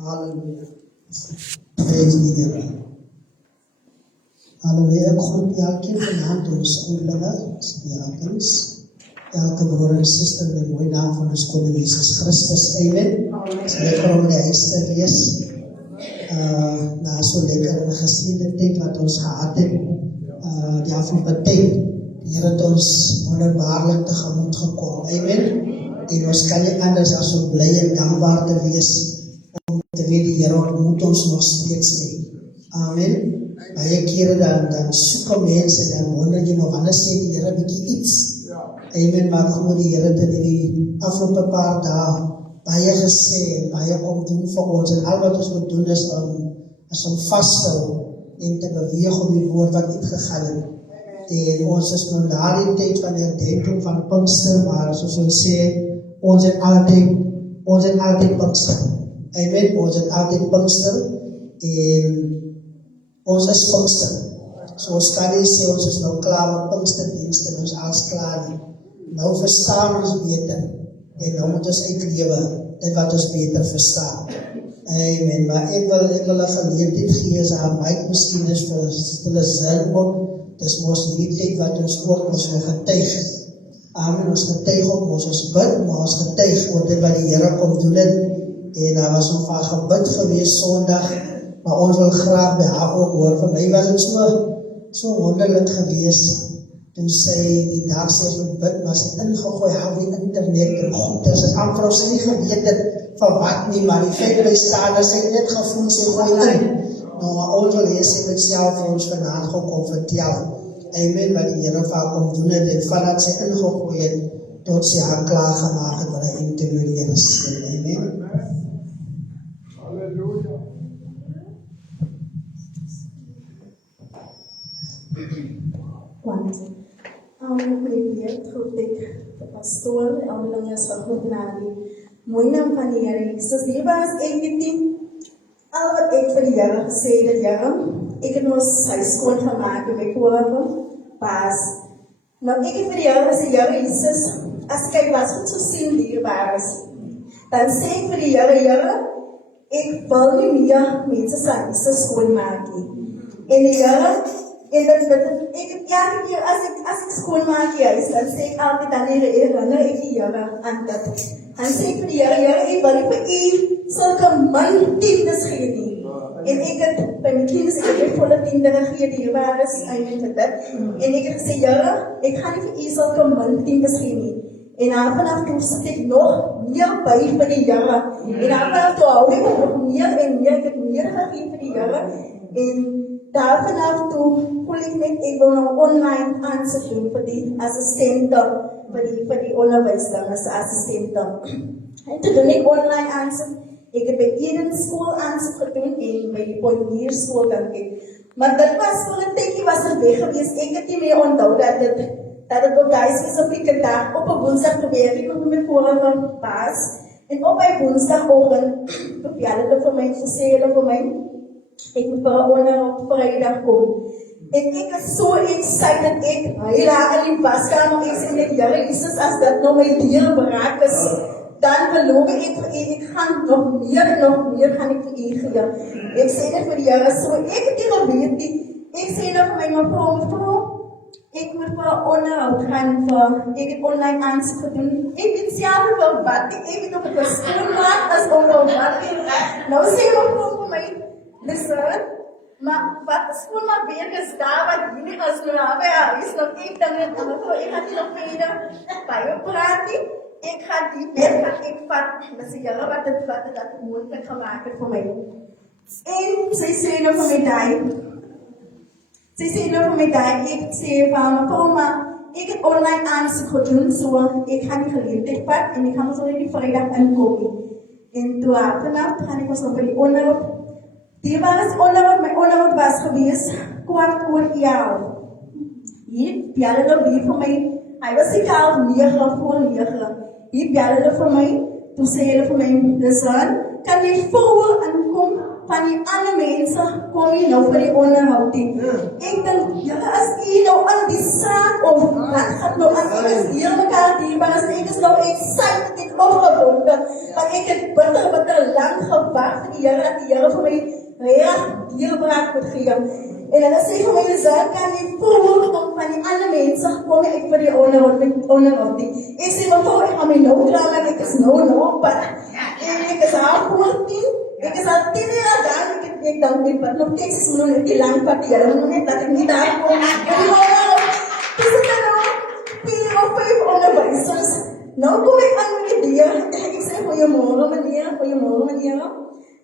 Halleluja. Praise die Here. Halleluja. Ek groet elkeen vanaand ons skoollinge, diakens, elke broer en suster in die mooi naam van ons koning Jesus Christus. Amen. Is lekker om die huis te wees. Na so lekker en gesiende tyd wat ons gehad het, die afgelope tyd. Die Here het ons wonderbaarlik tegemoet gekom. Amen. En ons kan nie anders as om bly en dankbaar te wees om te weet die Here ontmoet ons nog steeds nie. Amen. Baie kere dan soek mense, dan wonder jy nog anders sê die Here bietjie iets. Amen, maar ek moet die Here dit die afgelope paar dae baie gesê en baie opdoen vir ons. En al wat ons moet doen is om vasstel en te beweeg om die woord wat uitgegaan het. En ons is nou na die tyd van die herdenking van Pinkster, maar soos ons sê, ons het altyd Pinkster. Amen, ons het altyd Pinkster en ons is Pinkster. So ons kan nie sê ons is nou klaar met Pinksterdienste en ons alles klaar nie. Nou verstaan ons beter en nou moet ons uitlewe dit wat ons beter verstaan. Amen, maar ek wil 'n geleentheid gee as aan my miskien is vir stille sin ook. Dis mos die tyd wat ons ook ons getuig. Amen, ons getuig op ons bid, maar ons getuig oor dit wat die Here kom doen het. En daar was nog van gebid gewees Sondag, maar ons wil graag by haar ook hoor. Vir my was het so wonderlik gewees. Toen sy die dag sê vir bid, maar sy ingegooi hou die internet en goeders. En amper of sy nie geweet het van wat nie, maar die feit by staan, dat sy net gevoel sy gooi in. Nou, maar ons wil hê sy met self vir ons vanaand kom vertel. Amen, wat die Here vir haar kom doen het, en vandat sy ingegooi het, tot sy haar klaar gemaakt het, wat hy interieur is. Amen. Halleluja. Want, meneer, goed ek, de pastoor, de ouderlinge is gegroet na die mooie naam van die Here Jesus. Die was ek weet al wat ek vir die Here gesê het, Here, ek het ons huis skoon gemaak en my vorige pas. Nou ek het vir die Here gesê, Here Jesus, as ek was goed so sien dierbaar is, dan sê ek vir die Here, ek wil nie meer mense sy huise skoon maak nie. En die Here, en ek het elke keer as ek skoon maak die huis, dan sê ek altyd aan die Here, nou ek die Here aan dit. Dan sê ek vir die Here, ek wil nie vir u sulke man tiendes gee nie. En ek het by my tiendes, ek het volle tiende gegee, die waar is eindelijk vir dit. En ek het gesê, Here, ek gaan nie vir u sulke man tiendes gee nie. En vanaf toe sit ek nog meer by vir die Here. En vanaf toe hou ek nog meer en meer, ek het meer gegee vir die Here. En daar vanaf toe voel ek net, ek wil nou online aansoek doen vir die assistente, vir die onderwijsding as assistente. En toe doen ek online aansoek. Ek het by Eden skool aansoek gedoen en by die Ponier skool dink ek. Maar dit was vir 'n tydjie was er weg gewees. Ek het nie meer onthou dat dit op die spesifieke dag op 'n Woensdag gebeur. Ek kom met vorige pas. En op by Woensdagoggend het hulle vir my gesê, ek moet vir 'n onderhoud Vrydag kom. En ek is so excited, ek huil daar in die waskamer, ek sê net, Here Jesus, as dit nou my dier beraak is, dan beloof ek vir u, ek gaan nog meer gaan ek vir u gee. Ek sê net vir die Here, so ek het nie geweet nie, ek sê net vir my mevrou, ek moet vir 'n onderhoud gaan ek het online aansoek gedoen, ek weet self wel wat, ek weet of ek skoon maak as of wat, nou sê mevrou vir my, listen, maar wat skoon maak werk is daar wat hierdie as nou naby is, nou ek dan net, mevrou, ek gaan nie nog verder by jou praat nie, ek gaan die werk wat ek vat, dis die Here wat dit moontlik gemaak het vir my. En sy sê nou vir my ek sê van my ek het online aansoek gedoen, so ek gaan die geleentheid vat en ek gaan ons die Vrydag inkom. En toe vanaf gaan ek ons nog by die onderhoud. Die was onderhoud, my onderhoud was gewees 11:15. Hier, die hulle vir my, hy was seker al 9:09. Hier bel hulle vir my, toe sê hulle vir my, Lizan, kan jy voor aankom van die ander mense kom jy nou vir die onderhoud nie. Ek dink, julle as jy nou aan die saak of wat gaan nou aan, ek is hier mekaar dierbaar, as ek is nou excited en opgewonde, want ek het bitter lang gewag vir die Here, dat die Here vir my reg deurbraak moet gee. En hulle sê vir my, Lizelle, kan jy voel om van die ander mense kom ek vir die onderhoud nie. Ek sê, want ek gaan my nou klaar, en ek is nou op pad. En ek is al 14, ek is al 10 jaar daar, ek dan die pad, nog steeds is nog net die lang pad, die Here moet net dat ek nie daar kom. Dis het dan nou 4 of 5 onderwijsers. Nou kom ek aan met die deur, ek sê, goeiemorgen meneer.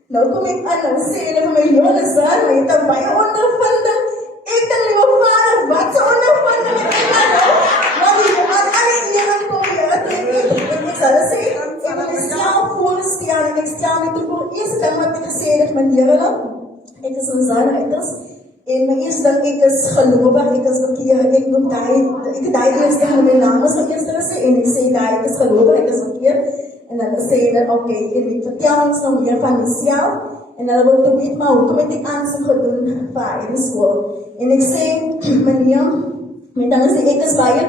Nou kom ek aan, nou sê hulle vir my, Lizelle, my het baie ondervinding. Ek dink, liewe vader, wat se ondervinding het ek nou? Want die aan alle ene kom hier, ek sal sê, ek wil myself voorstel, en ek stel my toe voor eerste ding wat ek gesê het, meneer hulle, ek is Lizelle Reiters, en my eerste ding, ek is gelovig, ek is verkeer, ek noem die eerste ding, my naam is my eerste sê, en ek sê ek is gelovig, ek is verkeer, en hulle sê dat, oké, en ek vertel ons nog meer van myself, en hulle wil toe weet, maar hoekom het ek aansoek gedoen vir die school? En ek sê, meneer, met dan sê ek is baie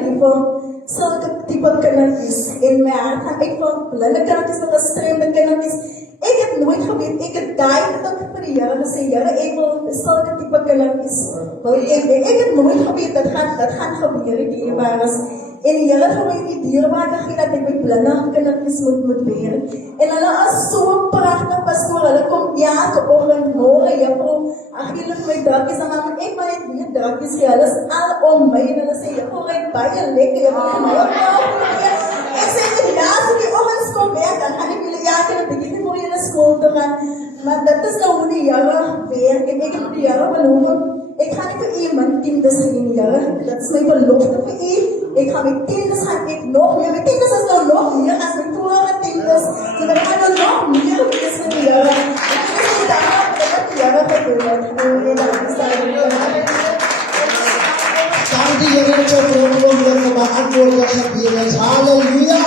sulke type kindertjies, en my hart gaan uit van blinde kindertjies, met gestremde kindertjies. Ek het nooit geweet, ek het duidelik vir die Here gesê, Here, ek wil sulke type kindertjies. Ek het nooit geweet, dat gaan gebeur, die dierbaar is. En die Here vir my die dierbaar gegee dat ek met blinde kindertjies moet weer. En hulle is so pragtig, pastoor, hulle kom elke oggend, môre, juffrou, ag julle vir my drakkies, en dan moet ek maar net weer drakkies gee, hulle is al om my, en hulle sê, juffrou, ryk baie lekker, juffrou, my ek sê, ja, as die oggens kom werk, dan gaan ek julle elke en begin vir julle skool te gaan, maar dit is nou hoe die Here werk, en ek moet die Here beloof, ek gaan nie vir u my tiendes gee, Here, dit is my belofte vir u. Ik ga met tiendes gaan ik nog meer. Met tiendes is nou nog meer als mijn vorige tiendes. Dus we gaan er nog meer wees met de Here. Ik is niet dankbaar dat de Here gebeurt. En dat is Dank die Here dat jou voorbeeldige beantwoorde gebeur is. Halleluja.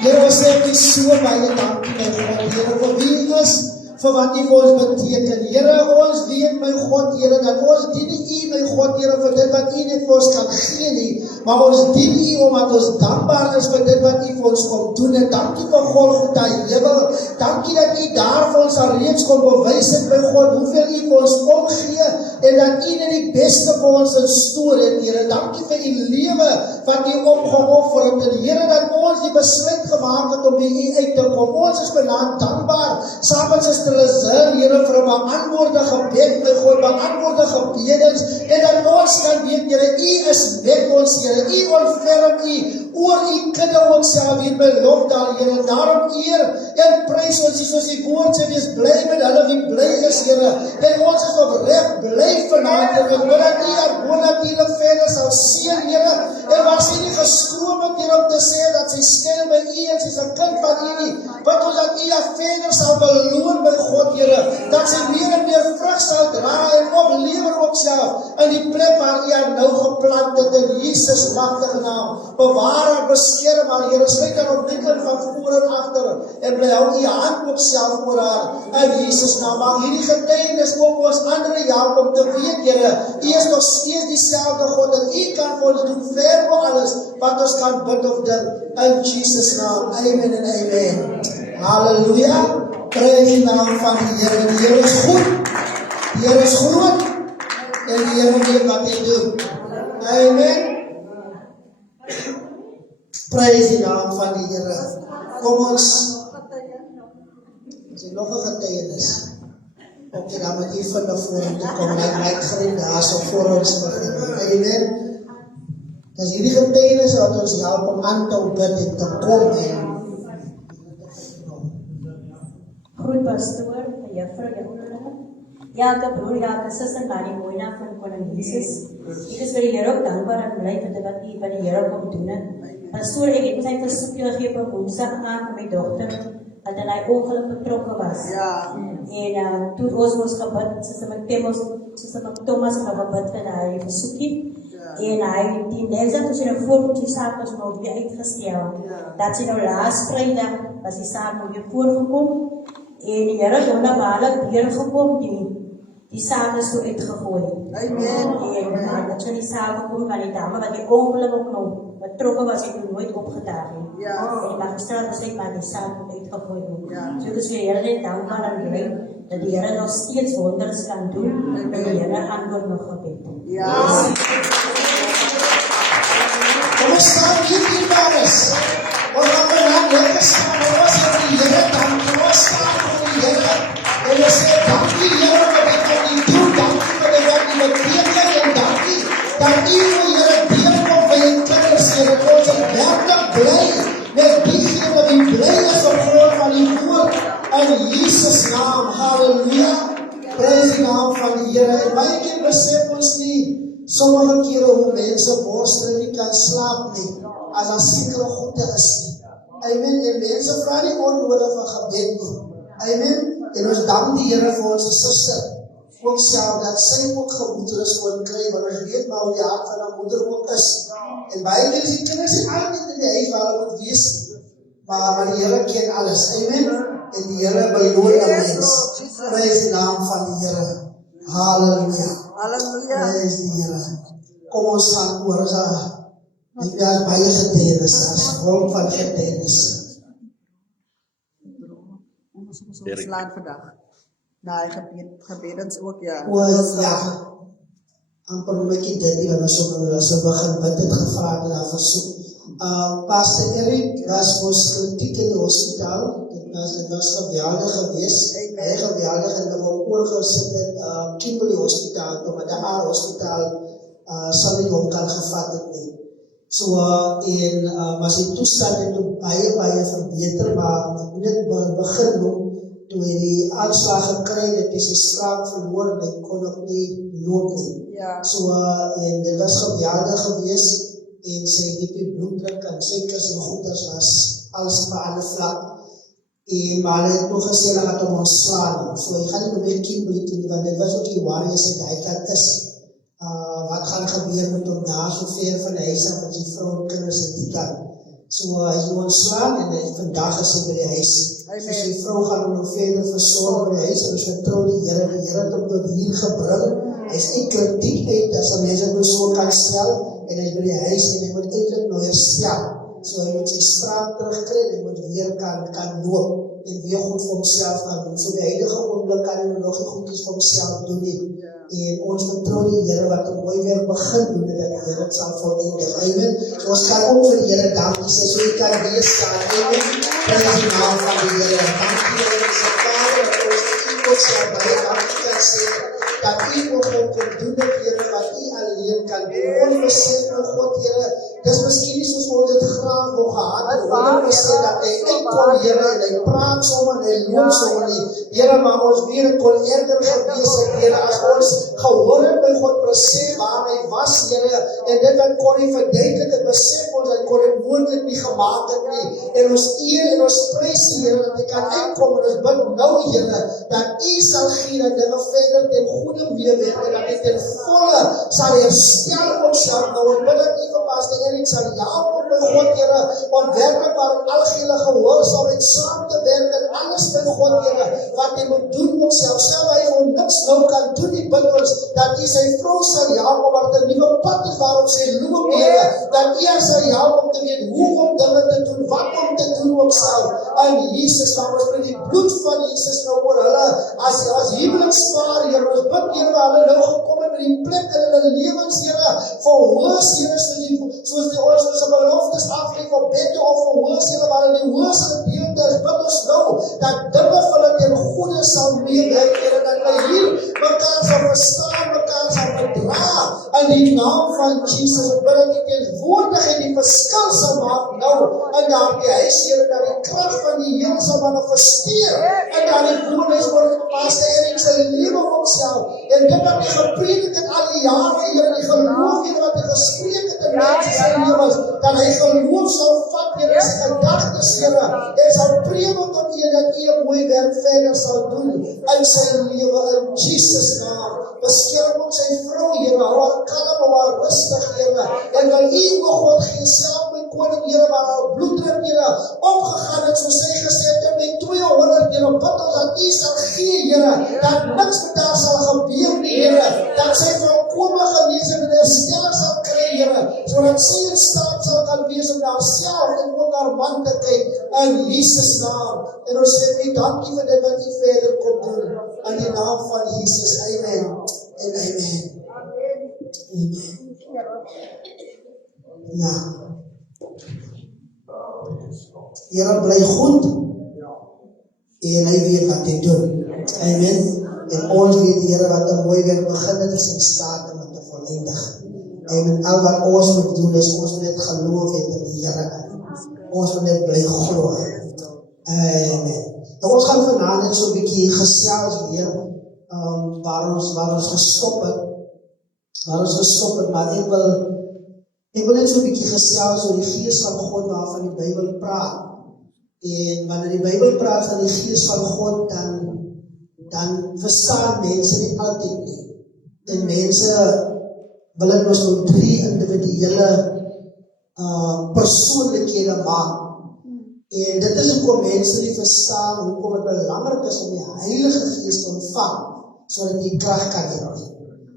Here, ons sê ek so baie dankie my God, Here, vir wie is, vir wat U vir ons beteken. Here, ons weet my God, Here, dat ons dien U, my God, Here, vir dit wat U net vir ons kan gee nie, maar ons dien U omdat ons dankbaar is vir dit wat U vir ons kom doen. En dankie vir Golgotha, Here. Dankie dat U daar vir ons al reeds kom bewys het, my God, hoeveel U vir ons omgee en dat U net die beste vir ons instoor het, Here. Dankie vir U lewe wat U opgeoffer het. En Here, dat ons die besluit gemaak het om by U uit te kom. Ons is vanaand dankbaar, saam met Suster Lizelle, Here, vir 'n beantwoorde gebed, my God, beantwoorde gebedens, en dat ons kan weet, Here, U is met ons, Here, U ontferm U oor U kinde onsself hier by Lokdal, Here, daarom eer en prys ons, soos die woord sê, wees bly met hulle wie bly is, Here, en ons is opreg bly vanaand, Here, en dat U bonatuurlik verder sal seën, Here, en waar sy nie geskroom het, Here, om te sê dat sy skuil by U en sy is 'n kind van U nie, want ons dat U haar verder sal beloon by God, Here, dat sy meer en meer vrug sal dra en oplewer op self in die plek waar U haar nou geplant het in Jesus magtige naam. Bewaar haar, beskerm haar, Here, sluit haar ontwikkeling van voor en agter en bly hou U hand op self oor haar in Jesus naam. Mag hierdie getuienis ook ons ander help om te weet, Here, U is nog steeds dieselfde God en U kan vir ons doen ver bo alles wat ons kan bid of dink in Jesus naam. Amen en amen. Halleluja. Prys die naam van die Here. Die Here is goed, die Here is groot, en die Here weet wat hy doen. Amen. Prys die naam van die Here. Kom ons, is nog 'n getuienis. Op die naam wat U van voor te kom, like gerief daar so voor ons begin. Amen. Dis hierdie getuienis wat ons help om aan te bid en te kom en Groet pastoor, juffrou, elke broer, elke suster, na die mooi naam van Koning Jesus. Ek is vir die Here ook dankbaar en bly vir dit wat U van die Here kom doen het. Pastoor, ek het my versoek gegee op Woensdag aan vir my dogter, dat in hy ongeluk betrokke was. En toe ons gebid, Suster Thomas gebid vir hy versoekie. En hy die Nelsa toe sy nou voor die saak was nou weer uitgestel. Dat sy nou laas Vrydag was die saak nou weer voorgekom. En die Here het wonderbaarlik weer gekom die saak is toe uitgegooi. En dat sy die saak kom van die dame wat die ongeluk ook nog betrokke was en toe nooit opgedaag het. En die magistraat besluit maar die saak moet uitgegooi word. So dis vir die Here net dankbaar en bly dat die Here nog steeds wonders kan doen en die Here antwoord nog gebed. Kom ons staan hier die baris. Ons gaan vanavond lekker staan. Ons sê die Here dankie. Ons staan voor die Here. En ons sê dankie Here wat ek kan nie doen. Dankie wat ek wat nie beteken. En dankie dat u Here deel kom by die kinders. Here, ons is werkelijk bly met diegene wat die bly is op grond van die woord in Jesus naam. Halleluja. Prys die naam van die Here. En baie keer besef ons nie sommige kere hoe mense borstel nie kan slaap nie, as daar sekere goede is nie. Amen. En mense vra nie onnodig van gebed nie. Amen. En ons dank die Here vir ons suster, ook self, dat sy ook gemoederis kon kry, want ons weet maar hoe die hart van haar moeder ook is. En baie keer is die kinders nie altyd in die huis waar hulle moet wees, maar die Here ken alles. Amen. En die Here beloon die mens. Prys die naam van die Here. Halleluja. Prys die Here. Kom ons gaan oor ek het baie getuienis, as vol van getuienis. Ons slaan vandag. Na gebedens ook, ja. Ja. Amper noem ek dit, as we begin bid het gevraagd en versoek. Pastor Eric was ons kritiek in die hospitaal. Dit was geweldig geweest. Hy geweldig en hulle wou oorgesit het Kimberley Hospitaal, maar die haar hospitaal sal nie hom kan gevat het nie. So, maar sy toestand het ook baie verbeter, maar ek moet net begin doen, toe hy die aanslag gekry het, is sy straat verloor, en hy kon ook nie loop nie. So, en dit was geweldig geweest, en sy het die bloeddruk en suikers en goeders was alles maar aan die vlak. Maar hy het nog gesê, hy gaat hom ontslaan. So hy gaan nie meer Kimberley toe, want dit was ook die waar hy sê, hy kan is. Wat gaan gebeur met hom daar, so ver van die huis af, met die vrou en kinders en die kant. So hy is nou ontslaan, en vandag is hy by die huis. So die vrou gaan hom nog verder verzorg by die huis, en ons vertrouw die Here het hom tot hier gebring. Hy is eindelijk diep uit, as hy mense nou so kan stel, en hy is by die huis, en hy moet eindelijk nou herstel. So hy moet sy spraak terugkry, en hy moet weer kan loop, en weer goed vir homself kan doen. So die heilige oomblik kan hy nog nie goed is vir homself doen nie. En ons vertrouw die Here wat om mooi weer begin doen, en dat die Here het sal voleindig. Amen. So ons kan ook vir die Here dankie sê, so jy kan weer staan. Amen. Prys die naam van die Here. Dankie Here, ons Vader, dat ons die God sal baie dankie kan sê, dat u ook kan doen het, Here, wat u alleen kan doen. Ons besef, God, Here, dis miskien nie soos ons dit graag wil gehad het. Ons besef dat hy uitkom, Here, en hy praat sommer, en hy loop sommer nie. Here, maar ons weer kon eerder gewees het, Here, as ons gehoor het by God presies waar hy was, Here, en dit wat kon hy verduidelik het, besef ons, dat kon hy woordelijk nie gemaakt het nie. En ons eer en ons prys, Here, dat hy kan uitkom, en ons bid nou, Here, dat u sal gee, dat dinge verder ten goede meewerk, en dat hy ten volle sal herstel onsself. Nou, ons bid dat u vir Pastor Eric sal help op by God, Here, om werkelijk waarom algehele gehoorsaamheid saam te werk, en alles by God, Here, wat hy moet doen op self hy om niks nou kan doen, die bid ons, dat hy sy vrou sal help, om wat 'n nuwe pad is waarop sy loop, Here, dat hy sal help om te weet hoe om dinge te doen, wat om te doen op self, en Jesus, naam ons met die bloed van Jesus nou oor hulle, as huwelik spaar, Here, ons bid, Here, waar hulle nou gekom het met die plek in hulle lewens, Here, vir hoes, Here, soos die ons beloftes afgeef op bed of vir hoes, Here, waar in die hoes gedeelte is, bid ons nou, dat dinge vir hulle ten goede sal meewerk, Here, dat hulle hier mekaar sal verstaan, mekaar sal bedra, in die naam van Jesus, en bid dat die teenwoordigheid die verskil sal maak nou, en daar die huis, Here, dat die kracht van die Here sal manifesteer, en dat die woordheid word gepast, en ek sy lewe op homself, en dit wat hy gepredik het al die jare, Here, die geloof, Here, wat hy gespreek het in mense sy lewens, dat hy geloof sal vat, Here, sy gedagtes, Here, en sal prewel tot jy, dat jy een mooi werk verder sal doen, in sy lewe, in Jesus naam, beskerm ook sy vrou, Here, hou haar kalm, hou haar rustig, Here, en wil u, o God, geen self met koning, Here, waar haar bloeddruk, Here, opgegaan het, soos sy gesê het, met 200, Here, bid ons dat U sal gee, Here, dat niks met haar sal gebeur nie, Here, dat sy volkome genesing en herstelling sal kry, Here, sodat sy in staat sal kan wees om na haarself en ook haar man te kyk, in Jesus naam. En ons sê vir U, dankie vir dit wat U verder kom doen, in die naam van Jesus, amen, en amen. Amen. Ja. Here bly goed, en hy weet wat hy doen. Amen. En ons weet, Here, wat 'n mooi werk begin het, is in staat om het te voleindig. Amen. Al wat ons moet doen, is ons moet net geloof hê in die Here. Ons moet net bly glo. Amen. Nou, ons gaan vanaand net so 'n bietjie gesels weer, waar ons gestop het. Maar ek wil net so 'n bietjie gesels oor die Gees van God waarvan die Bybel praat. En wanneer die Bybel praat van die Gees van God, dan verstaan mense nie altyd nie. En mense wil dit mos nou 3 individuele persoonlikhede maak. En dit is hoekom mense nie verstaan hoekom dit belangrik is om die Heilige Gees te ontvang, sodat jy krag kan hê,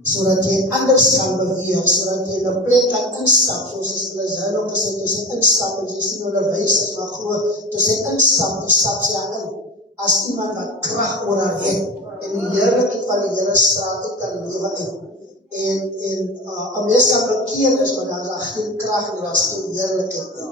sodat jy anders kan beweeg, sodat jy in 'n plek kan instap, soos hulle sê ook gesê, toe sy instap, en jy sien onderwysers, maar gewoon, toe sy instap, stap sy in, as iemand wat krag oor haar het, en die heerlikheid van die Here straal uit kan lewe uit. En 'n mens kan bekeerd is, maar dan is daar geen krag nie, daar is geen heerlikheid nie.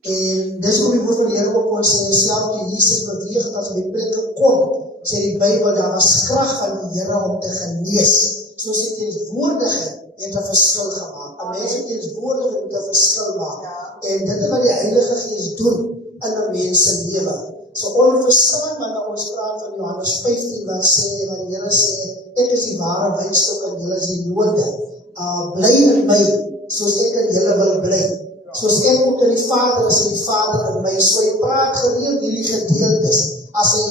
En dis hoe die woord van die Here ook ons sê, self toe Jesus beweeg het, as hy die plek gekom, sê die Bybel, daar was krag van die Here om te genees. Soos die teenswoordigheid het 'n verskil gemaak. 'n Mens se teenswoordigheid moet 'n verskil maak. En dit is wat die Heilige Gees doen in 'n mens se lewe. So onverstaan wanneer ons praat van Johannes 15 wat die Here sê, ek is die ware wynstok en julle is die lode. Bly in my, soos ek in julle wil bly. Soos ek ook in die Vader is en die Vader in my. So hy praat gereeld hierdie gedeeltes, as hy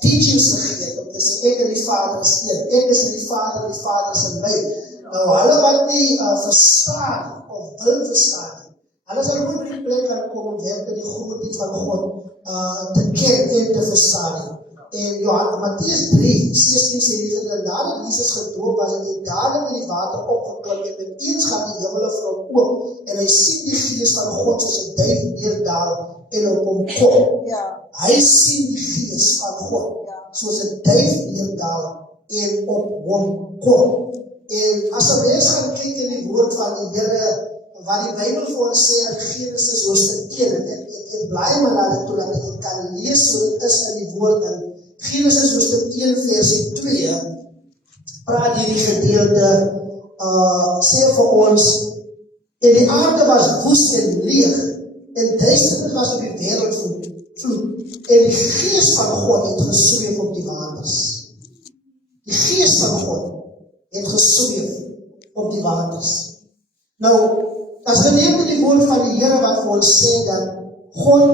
teachings gegee het, om te sê, ek en die Vader is een, ek is in die Vader is in my. Nou, hulle wat nie verstaan, of wil verstaan, hulle sal nooit by die plek kan kom om werk die grootheid van God te ken en te verstaan. En Mattheus 3:16 sê die nadat Jesus gedoop was, en hy dadelik in die water opgeklim, en met eens gaan die hemele vir hom oop, en hy sien die Gees van God soos 'n duif neerdaal en op hom kom. Hy sien die Gees van God soos 'n duif neerdaal en op hom kom. En as 'n mens gaan kyk in die woord van die Here, wat die Bybel vir ons sê in Genesis hoofstuk 1, en ek bly maar na dit toe dat ek kan lees hoe dit is in die woord in Genesis hoofstuk 1 versie 2, praat hierdie gedeelte, sê vir ons, en die aarde was woest en leeg, en duisternis was op die wêreldvloed, en die Gees van God het gesweef op die waters. Die Gees van God het gesweef op die waters. Nou, as geleer in die woord van die Here wat vir ons sê dat God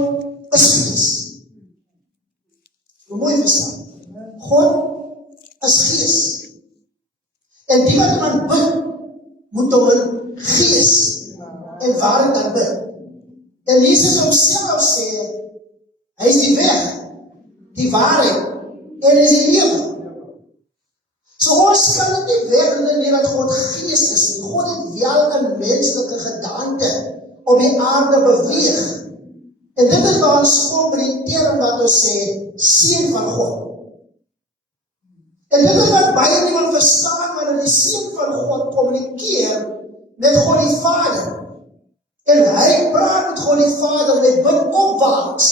is Gees. Mooi verstaan. God is Gees. En die wat man bid, moet om in Gees en waarheid dan bid. En Jesus homself sê, hy is die weg, die waarheid en hy is die lewe. So ons kan dit nie wegredeneer dat God Gees is nie. God het wel 'n menslike gedaante op die aarde beweeg. En dit is waar ons kom by die term wat ons sê, Seun van God. En dit is wat baie nie wil verstaan, wanneer die Seun van God kommunikeer met God die Vader. En hy praat met God die Vader, met bid opwaarts.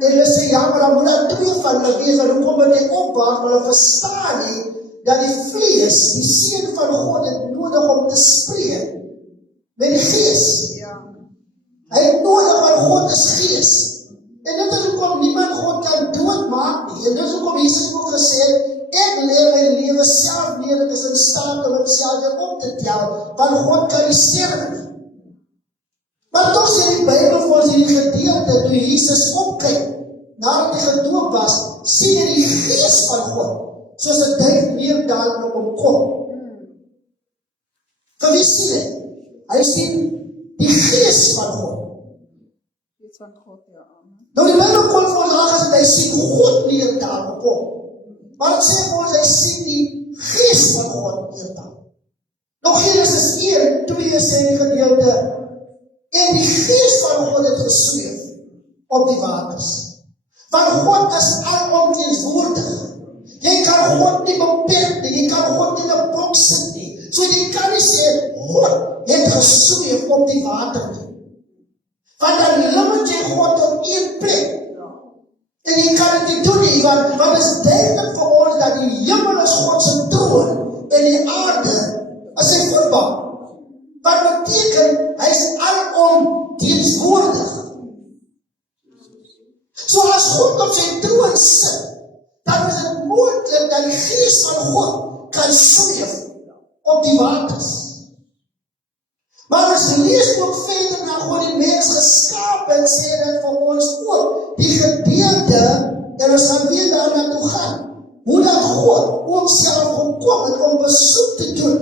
En hulle sê, ja, maar dan moet daar 2 van hulle wees, en hoe kom dit opwaarts, maar hulle verstaan nie, dat die vlees, die Seun van God, het nodig om te spreek met die Gees. Hy het nodig, want God is Gees. En dit is hoekom niemand God kan doodmaak nie. En dit is hoekom Jesus ook gesê, ek leer my lewe self neer, ek is in staat om homself weer op te tel, want God kan nie sterf nie. Maar toch sê die Bybel vir ons in die gedeelte, toe Jesus opkyk, nadat hy gedoop was, sien hy die Gees van God, soos 'n duif neerdaal op hom kom. Vir wie sien hy? Hy sien die Gees van God. van God, ja. Amen. Nou die Bybel kon vir ons aangesê dat hy sien God neerdaal op hom. Maar het sê vir ons, hy sien die Gees van God neerdaal. Nou Genesis 1, 2 sê die gedeelte, en die Gees van God het gesweef op die waters. Want God is alomteenwoordig. Jy kan God nie beperk nie, jy kan God nie in 'n boks sit nie. So jy kan nie sê, God het gesweef op die water nie. Want dan limit jy God op een plek. En jy kan dit nie doen nie, want het is duidelik vir ons dat die hemel is God se troon en die aarde is sy voetbank. Wat beteken, hy is alomteenwoordig. So as God op sy troon sit, dan is het moontlik dat die Gees van God kan sweef op die waters. Maar as lees ook verder na God die mens geskaap en sê dit vir ons ook, die gedeelte, en ons gaan weer daar naartoe gaan, hoe dat God ook self gekom het om besoek te doen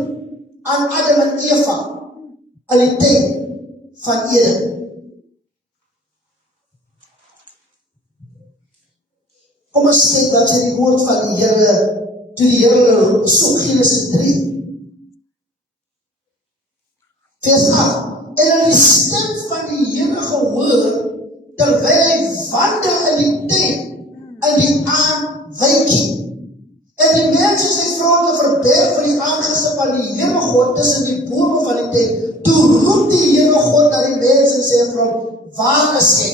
aan Adam en Eva in die tyd van Eden. Kom ons kyk wat sê die woord van die Here, toe die Here besoek, Genesis 3. Vers 8. En in die stem van die Here gehoor, terwyl hy wandel in die tent, in die aanwyking. En die mens het sy vrou verberg van die aangesig van die Here God tussen die bome van die tent. Toe roep die Here God na die mens en sê vir hom, waar is jy?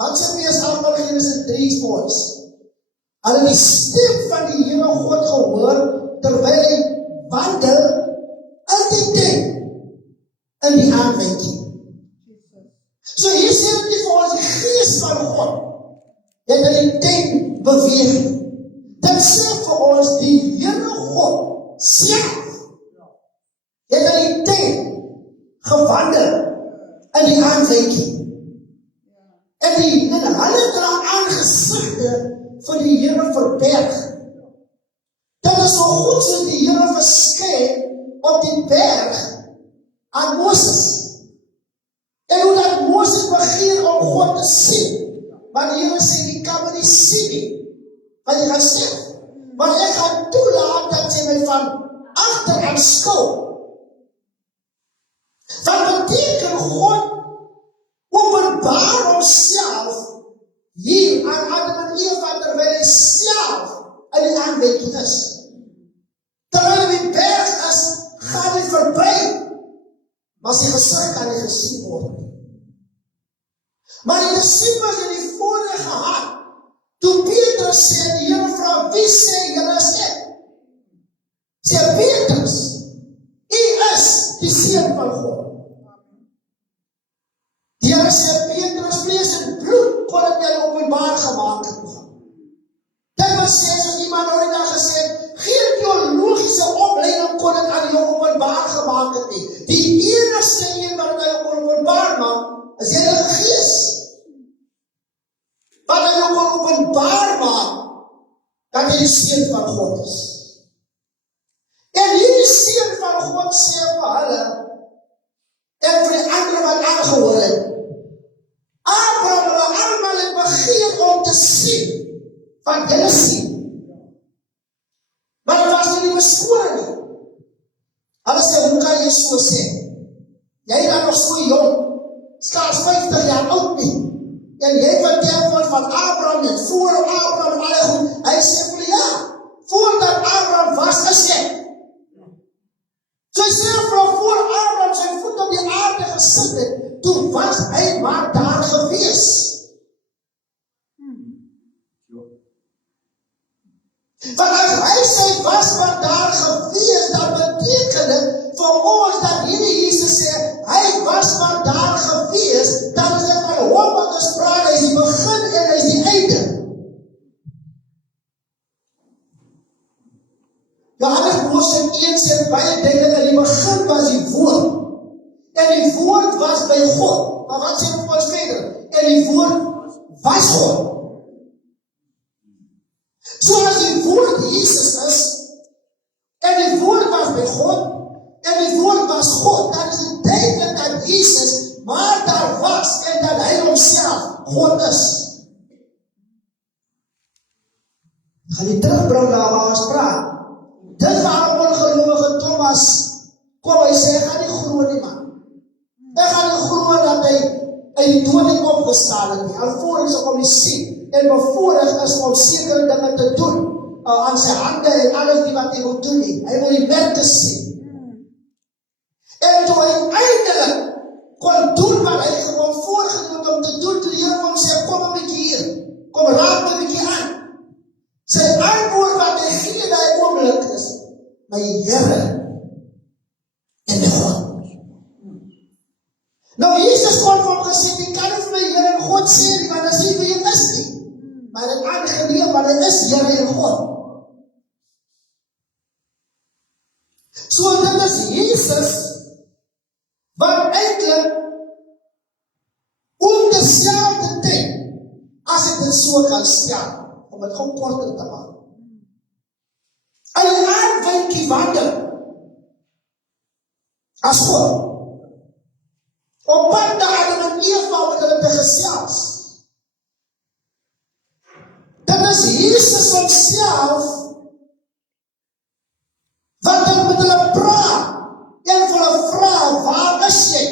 Wat sê vers 8 van Genesis 3 vir ons? En die stem van die Here God gehoor, terwyl hy wandel in die tent, in die aanwyking. So hier sê dit vir ons, die Gees van God, het in die tent beweeg. Dit sê vir ons, die Here God self, het in die tent gewandel, in die aanwyking. En hulle dra aangesigte vir die Here verberg. Dit is so goed soos die Here verskyn op die berg aan Moses. En hoe dat Moses begin om God te sien. Maar die Here sê, die kan my nie sien nie. Wat jy gaan sê. Want ek gaan toelaat dat jy my van agter aanskou. Wat beteken God openbaar homself hier aan Adam en Eva terwyl hy self in die aanwyking is. Terwyl hy die berg is, gaan hy verby. Maar sy gesig kan nie gesien word. Maar die disippels het die voorreg gehad, toe Petrus sê, die Here vra, wie sê julle is ek? Sê Petrus, u is die Seun van God. Die Here sê, Petrus, vlees en bloed kon het jy openbaar gemaak het. Dit wil sê, soos iemand ooit daar gesê, geen theologiese opleiding kon het aan jou openbaar gemaak het nie. Die enigste een wat hy openbaar maak, is die Heilige Gees. Wat hy jou kon openbaar maak, dat hy die Seun van God is. En hierdie Seun van God sê vir hulle, en vir die ander wat aangehoor het, Abraham hulle allemaal het begeer om te sien, wat julle sien. Maar het was nie beskoor nie. Hulle sê, hoe kan jy so sê? Jy dan nog so jong, skaars 50 jaar oud nie. En jy vertel van Abraham en voor Abraham alle goed. Hy sê vir ja, voordat Abraham was, is jy. So hy sê vir voor Abraham sy voet op die aarde gesit het, toe was hy maar daar gewees. Want as hy sê was maar daar gewees, dan beteken dit vir ons dat hierdie Jesus sê, hy was maar daar gewees, dan is dit van hom wat ons praat, hy is die begin en hy is die einde. Johannes Bosse 1 sê baie duidelik, in die begin was die woord, en die woord was by God. Maar wat sê ons verder? En die woord was God. So as die woord Jesus is, en die woord was by God, en die woord was God, dan is het duidelik dat Jesus maar daar was, en dat hy homself God is. Gaan die terugbring daar waar ons praat. Dit waarom ongelowige Thomas kom, hy sê, ek gaan nie glo nie man. Ek gaan nie glo dat hy uit die dood het opgestaan het nie. Alvorens ek hom nie sien en bevoorreg is om sekere dinge te doen aan sy hande en alles die wat hy wil doen nie. Hy wil die werke sien. En toe hy eindelik kon doen wat hy gewoon voorgedoen om te doen, toe die Here hom sê, kom 'n bietjie hier, kom raak 'n bietjie aan. Sy antwoord wat hy gee in daai oomblik is, my Here en my God. Nou Jesus kon vir hom gesê, jy kan nie vir my Here en God sê nie, want as jy vir jy is nie. Maar dit aangeneem, want hy is Here en God. So dit is Jesus wat eintlik om dezelfde tyd, as ek dit so kan stel, om het gewoon korter te maak. En die aanwinkie wandel, as God, op pad na Adam en Eva met hulle te gesels. Dit is Jesus homself, wat dan met hulle praat, en vir hulle vraag, waar is jy?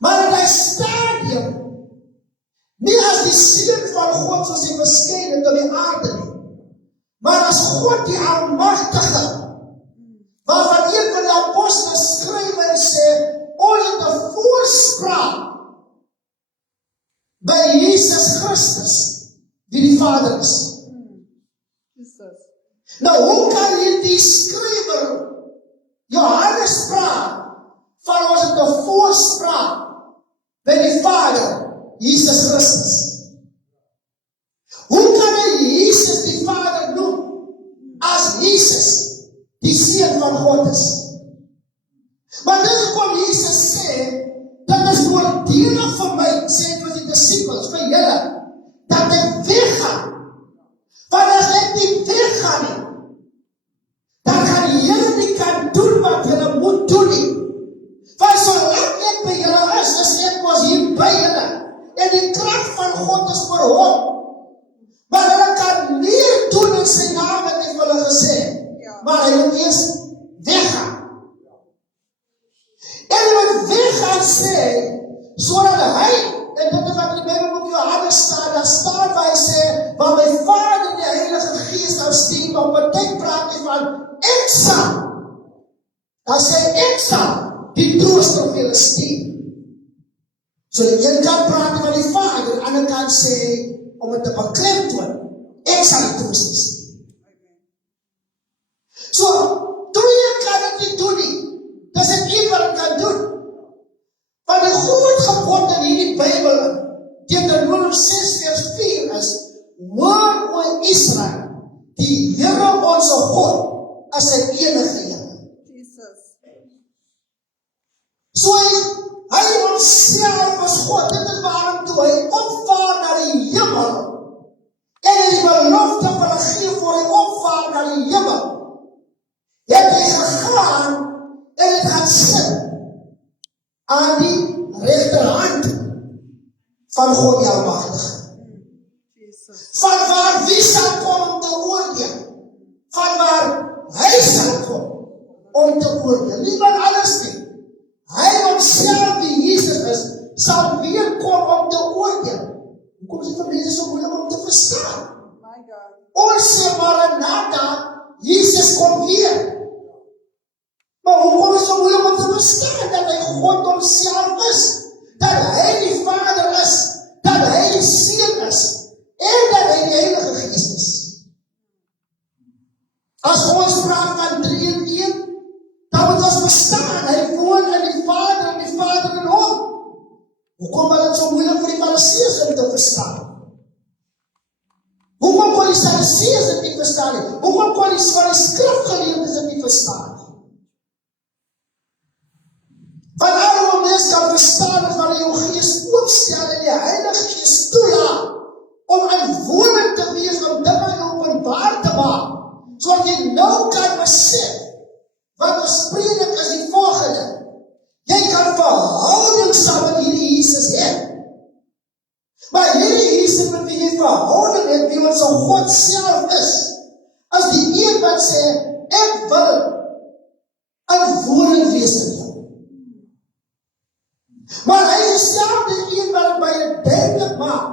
Maar in die stadium, nie as die Seun van God soos hy verskyn het op die aarde nie, maar as God die Almagtige, waarvan een van die apostels skryf en sê, ons het 'n voorspraak by Jesus Christus, wie die Vader is. Nou, hoe kan hierdie skrywer Johannes praat van ons het 'n voorspraak by die Vader, Jesus Christus? Hoe kan hy Jesus die Vader noem as Jesus die Seun van God is? Maar dit is wat Jesus sê, dat is voordelig vir my, sê vir die disciples, vir julle, dat ek weggaan. Want as ek nie weggaan nie, dan gaan julle nie kan doen wat julle moet doen nie. Want solank ek by julle is ek was hier by julle. En die krag van God is vir hom. Maar hulle kan meer doen in sy naam, het hy vir hulle gesê. Maar hy moet eers weggaan. En hy moet weggaan sê, sodat hy, en dit is wat in die Bybelboek Johannes staan, daar staan waar hy sê, waar my Vader die Heilige Gees nou stuur, maar partyk praat hy van, ek sal, dan sê ek sal, die trooster vir julle stuur. So die een kant praat hy van die Vader, die ander kant sê, om het te beklemtoon, ek sal die trooster stuur. So, twee kan dit nie doen nie, dis het een wat het kan doen. Want die groot gebod in hierdie Bybel, Deuteronomium 6 vers 4 is, hoor o Israel, die Here onze God, as sy enige Here. So hy homself as God, dit is waarom toe hy opvaar na die hemel, en die belofte van hy gee voor hy opvaar na die hemel, het hy gegaan, en het gaan sit, aan die rechterhand van God die Almagtige. Van waar wie sal kom om te oordeel? Van waar hy sal kom om te oordeel? Niemand anders nie. Hy homself die Jesus is, sal weer kom om te oordeel. Hoekom is dit vir mense so moeilik om te verstaan? Ons sê Maranatha, Jesus kom weer. Maar hoekom is het so moeilijk om te verstaan dat hy God homself is, dat hy die Vader is, dat hy die Seun is, en dat hy die Heilige Gees is. As ons praat van 3 in 1, dan moet ons verstaan, hy woon in die Vader en die Vader in hom. Hoekom is het so moeilijk vir die Fariseërs om te verstaan? Hoekom kon die Sadduseërs dit nie verstaan nie? Hoekom kon die skrifgeleerdes dit nie verstaan nie? Want alle mens kan verstaan van jou gees oopstel en die Heilige Gees toelaat om aanwonend te wees om dinge openbaar te maak, sodat jy nou kan besef, wat ons predik is die volgende, jy kan verhouding saam met hierdie Jesus hê, wat sê, ek wil 'n woning wees in jou. Maar hy is self die een wat by dit duidelik maak,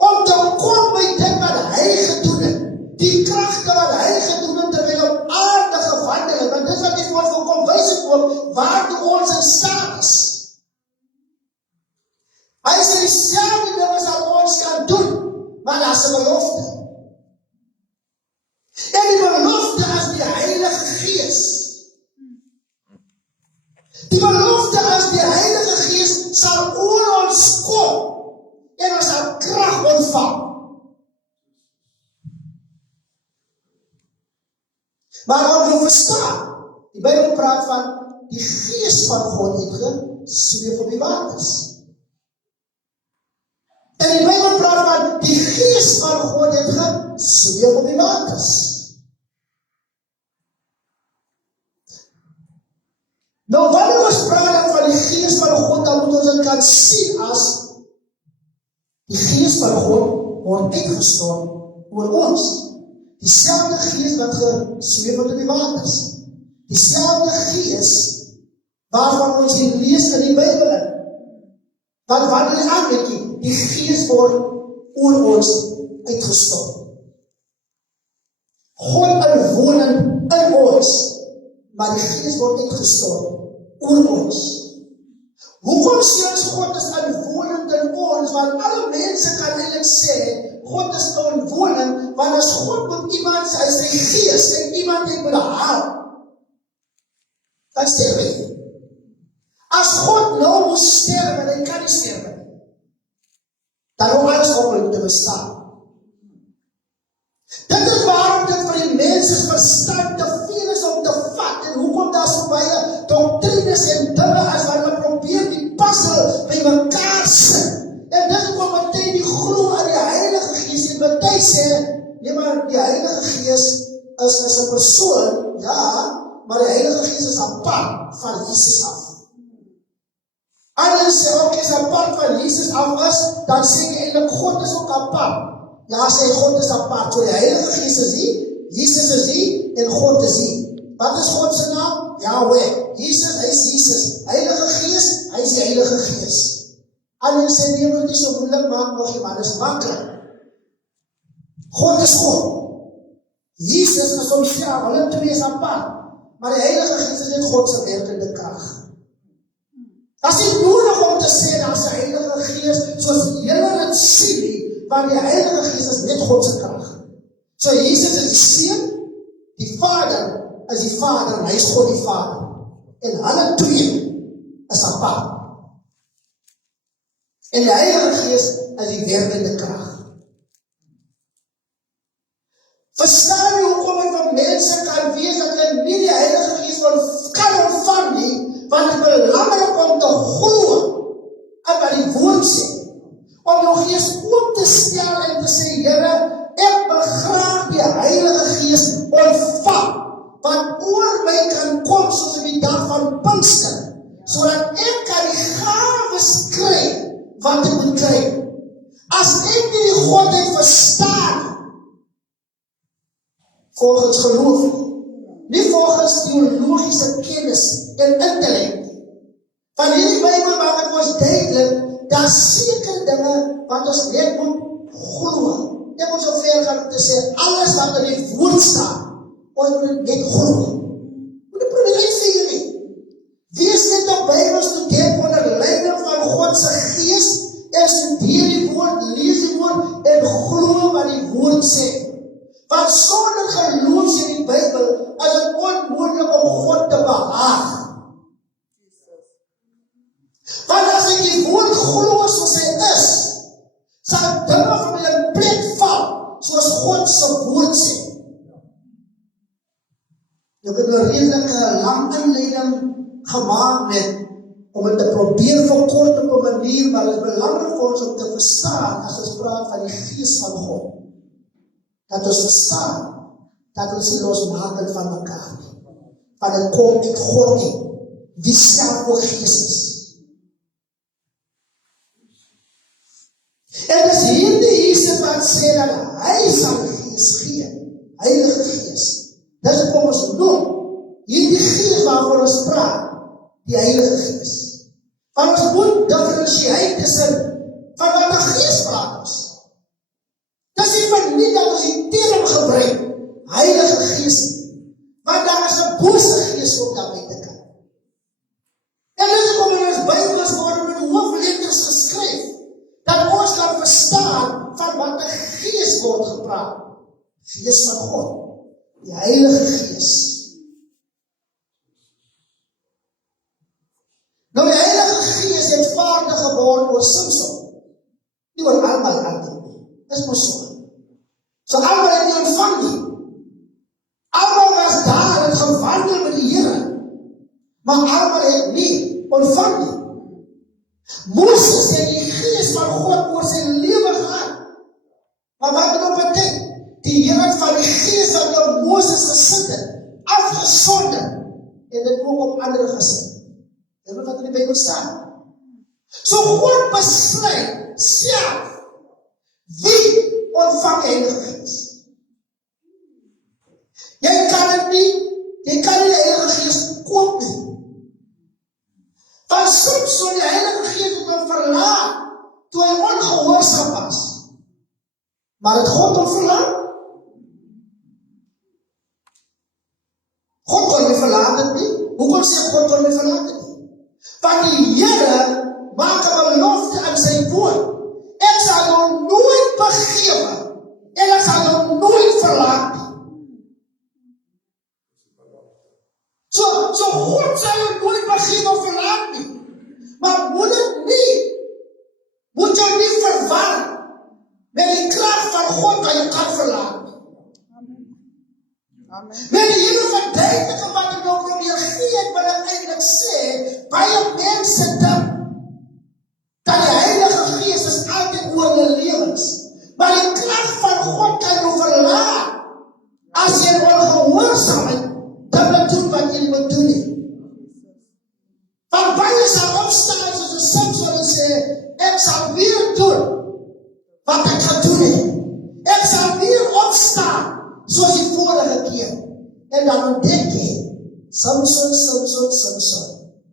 om te kom by dit wat hy gedoen het, die kragte wat hy gedoen het, terwyl op aarde gewandel het, want dis wat die woord van kom wys het ook, waartoe ons in staat is. Hy sê dieselfde ding as wat ons kan doen, maar daar's 'n belofte. En die belofte as die Heilige Gees. Die belofte as die Heilige Gees sal oor ons kom en ons sal krag ontvang. Maar ons moet verstaan, die Bybel praat van die Gees van God het gesweef op die waters. En die Bybel praat van die Gees van God het gesweef op die waters. Nou, wanneer ons praat van die Gees van God, dan moet ons dit kan sien as die Gees van God word uitgestort oor ons. Dieselfde Gees wat gesweef het op die waters. Dieselfde Gees waarvan ons hier lees in die Bybel. Want wanneer jy aanbid, die Gees word oor ons uitgestort. God inwonen in ons, maar die Gees word uitgestort oor ons. Hoekom sê ons God is inwonend in ons? Want alle mense kan eintlik sê, God is inwonend, want as God met iemand sy Gees en iemand het moet haal, dan sterf hy. As God nou moet sterwe, dan kan hy sterwe. Dan hoef alles op te bestaan. Dit is waarom dit vir die mens verstand te veel is om te vat, en hoekom daar so baie doktrines en dinge as wat hulle probeer die puzzle by mekaar sit. En dit is wat Matthys die glo aan die Heilige Gees, en Matthys sê, nee maar die Heilige Gees is 'n persoon, ja, maar die Heilige Gees is apart van Jesus af. Anders sê ook, as apart van Jesus af is, dan sê jy eintlik God is ook apart. Ja, sê God is apart, so die Heilige Gees is die, Jesus is die, en God is die. Wat is God se naam? Yahweh. Jesus, hy is Jesus. Heilige Gees, hy is die Heilige Gees. Anders sê nie, moet nie so moeilik maak, maar dit is maklik. God is God. Jesus is homself, hulle twee is apart. Maar die Heilige Gees is net God se werkende krag. As nie nodig om te sê, dat is die Heilige Gees, soos julle dit sien nie, want die Heilige Gees is net God se krag. So Jesus is die Seun, die Vader is die Vader, en hy is God die Vader. En hulle twee is apart. En die Heilige Gees is die werkende krag. Verstaan jy hoekom ek van mense kan wees dat hulle nie die Heilige Gees kan ontvang nie, want het is belangrik om te glo en wat die woord sê. Om nog eens oop te stel en te sê, Here, ek wil graag die Heilige Gees ontvang, wat oor my kan kom soos in die dag van Pinkster, sodat ek kan die gawes kry wat ek moet kry. As ek nie die Godheid verstaan, volgens geloof, nie volgens theologiese kennis en intellect. Van hierdie Bybel maak het ons duidelik, daar seker dinge wat ons net moet glo. Ek moet so ver gaan te sê, alles wat in die woord staan, ons moet net glo. Moet die probleem vir jullie. Wees net op Bybelstudent onder leiding van God se Gees, en studeer die woord, lees die woord, en glo wat die woord sê. Want sonder geloof in die Bybel is het onmoontlik om God te behaag. Want as ek die woord glo soos hy is, sal dinge van my in plek val, soos God se woord sê. Ek het 'n redelike lang inleiding gemaak met om het te probeer verkort op 'n manier, maar het is belangrik vir ons om te verstaan as ons praat van die Gees van God. Dat ons verstaan, dat ons nie losmaken van mekaar nie. Want het kom uit God nie, die selfe Gees is. En dis hierdie Jesus wat sê dat hy sal die Gees gee, Heilige Gees. ons praat, die Heilige Gees. Want ons moet differentieer tussen van wat 'n Gees praat ons. Dis nie van nie dat ons die term gebruik, Heilige Gees, want daar is 'n bose gees ook daar buitekant. En dis hoekom in ons Bybels word met hoofletters geskryf, dat ons kan verstaan van wat 'n Gees word gepraat. Gees van God, die Heilige Gees. Nou die Heilige Gees het vaardig geword oor Samson, nie oor almal altyd nie. Dis mos so. So almal het nie ontvang nie. Almal was daar en gewandel met die Here, maar almal het nie ontvang nie. Moses het die Gees van God oor sy lewe gehad, maar wat het op 'n tyd? Die Here het van die Gees wat op Moses gesit het, afgesonder, en dit ook op ander gesit. Dit is wat in die Bybel staan. So God besluit self wie ontvang Heilige Gees. Jy kan die Heilige Gees koop nie. Want Samson die Heilige Gees het hom verlaat toe hy ongehoorsaam was. Maar het God hom verlaat? God kon nie verlaat het nie. Hoekom sê God kon nie verlaat het nie? Want die Here maak 'n belofte aan sy woord. Ek sal jou nooit begewe en ek sal jou nooit verlaat nie. So God sal jou nooit begewe of verlaat nie. Maar moet jou nie verwar met die krag van God wat jou kan verlaat nie. Amen. Met die Here verduidelik wat ek nou probeer gee, wat ek eintlik sê, baie mense dink dat die Heilige Gees is altyd oor hulle lewens. Maar die krag van God kan jou verlaat as jy ongehoorsaamheid dit doen wat jy moet doen nie. Want baie sal opstaan soos 'n Samson en sê, ek sal weer doen wat ek gedoen het. Ek sal weer opstaan soos die vorige keer. En dan ontdek jy, Samson,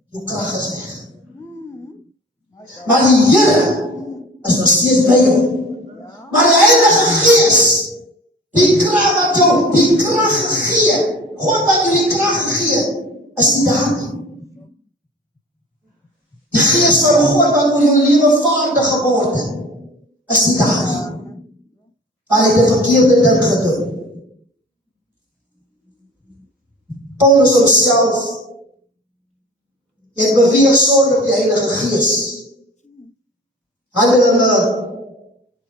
jou krag is weg. Maar die Here is nog steeds by jou. Maar die Heilige Gees, die krag wat jou, die krag gegee, God wat jou die krag gegee, is nie daar nie. Die Gees van God wat oor jou lewe vaardig geword het, is nie daar nie. Maar hy het 'n verkeerde ding gedoen. Paulus homself het beweeg sonder die Heilige Gees. Handelinge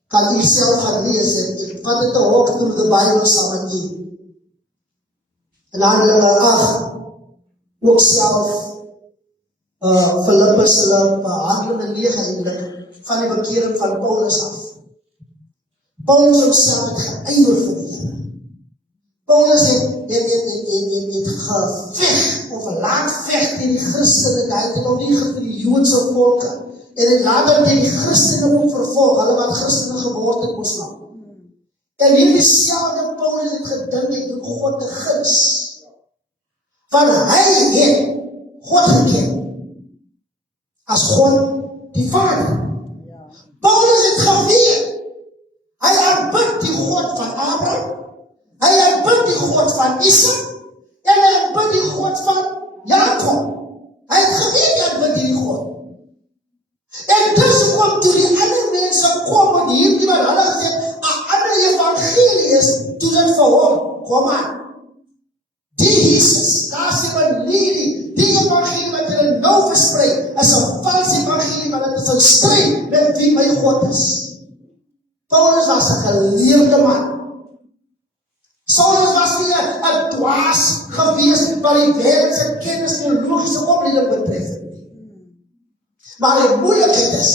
kan jy self gaan lees en wat het 'n walk through the Bible saam met jy. En Handelinge 8 ook self Philippus hulle Handelinge 9 eintlik van die bekering van Paulus af. Paulus homself het geëiwer vir die Here. Paulus het geveg of laat veg teen die Christene, hy het nog nie vir die Joodse volke. En het later teen die Christene ook vervolg, hulle wat Christene geword het moes maak. En hierdie selfde Paulus het gedink, hy doen God te guns. Want hy het God geken as God die Vader. Paulus het geweet, hy aanbid die God van Abraham, hy aanbid die God van Isak, en hy aanbid die God van Jakob. Hy het geweet, hy aanbid die God. En dus kom toe die ander mense kom en hierdie wat hulle gesê, 'n ander evangelie is, toe dit vir hom, kom aan. Die Jesus, daar sê maar nie, die evangelie wat hulle nou versprei, is 'n valse evangelie, want dit is 'n stryd met wie my God is. Paulus was 'n geleerde man. Saulus was nie 'n dwaas gewees wat die wêreldse kennis en logiese opleiding betref. Maar die moeilikheid is,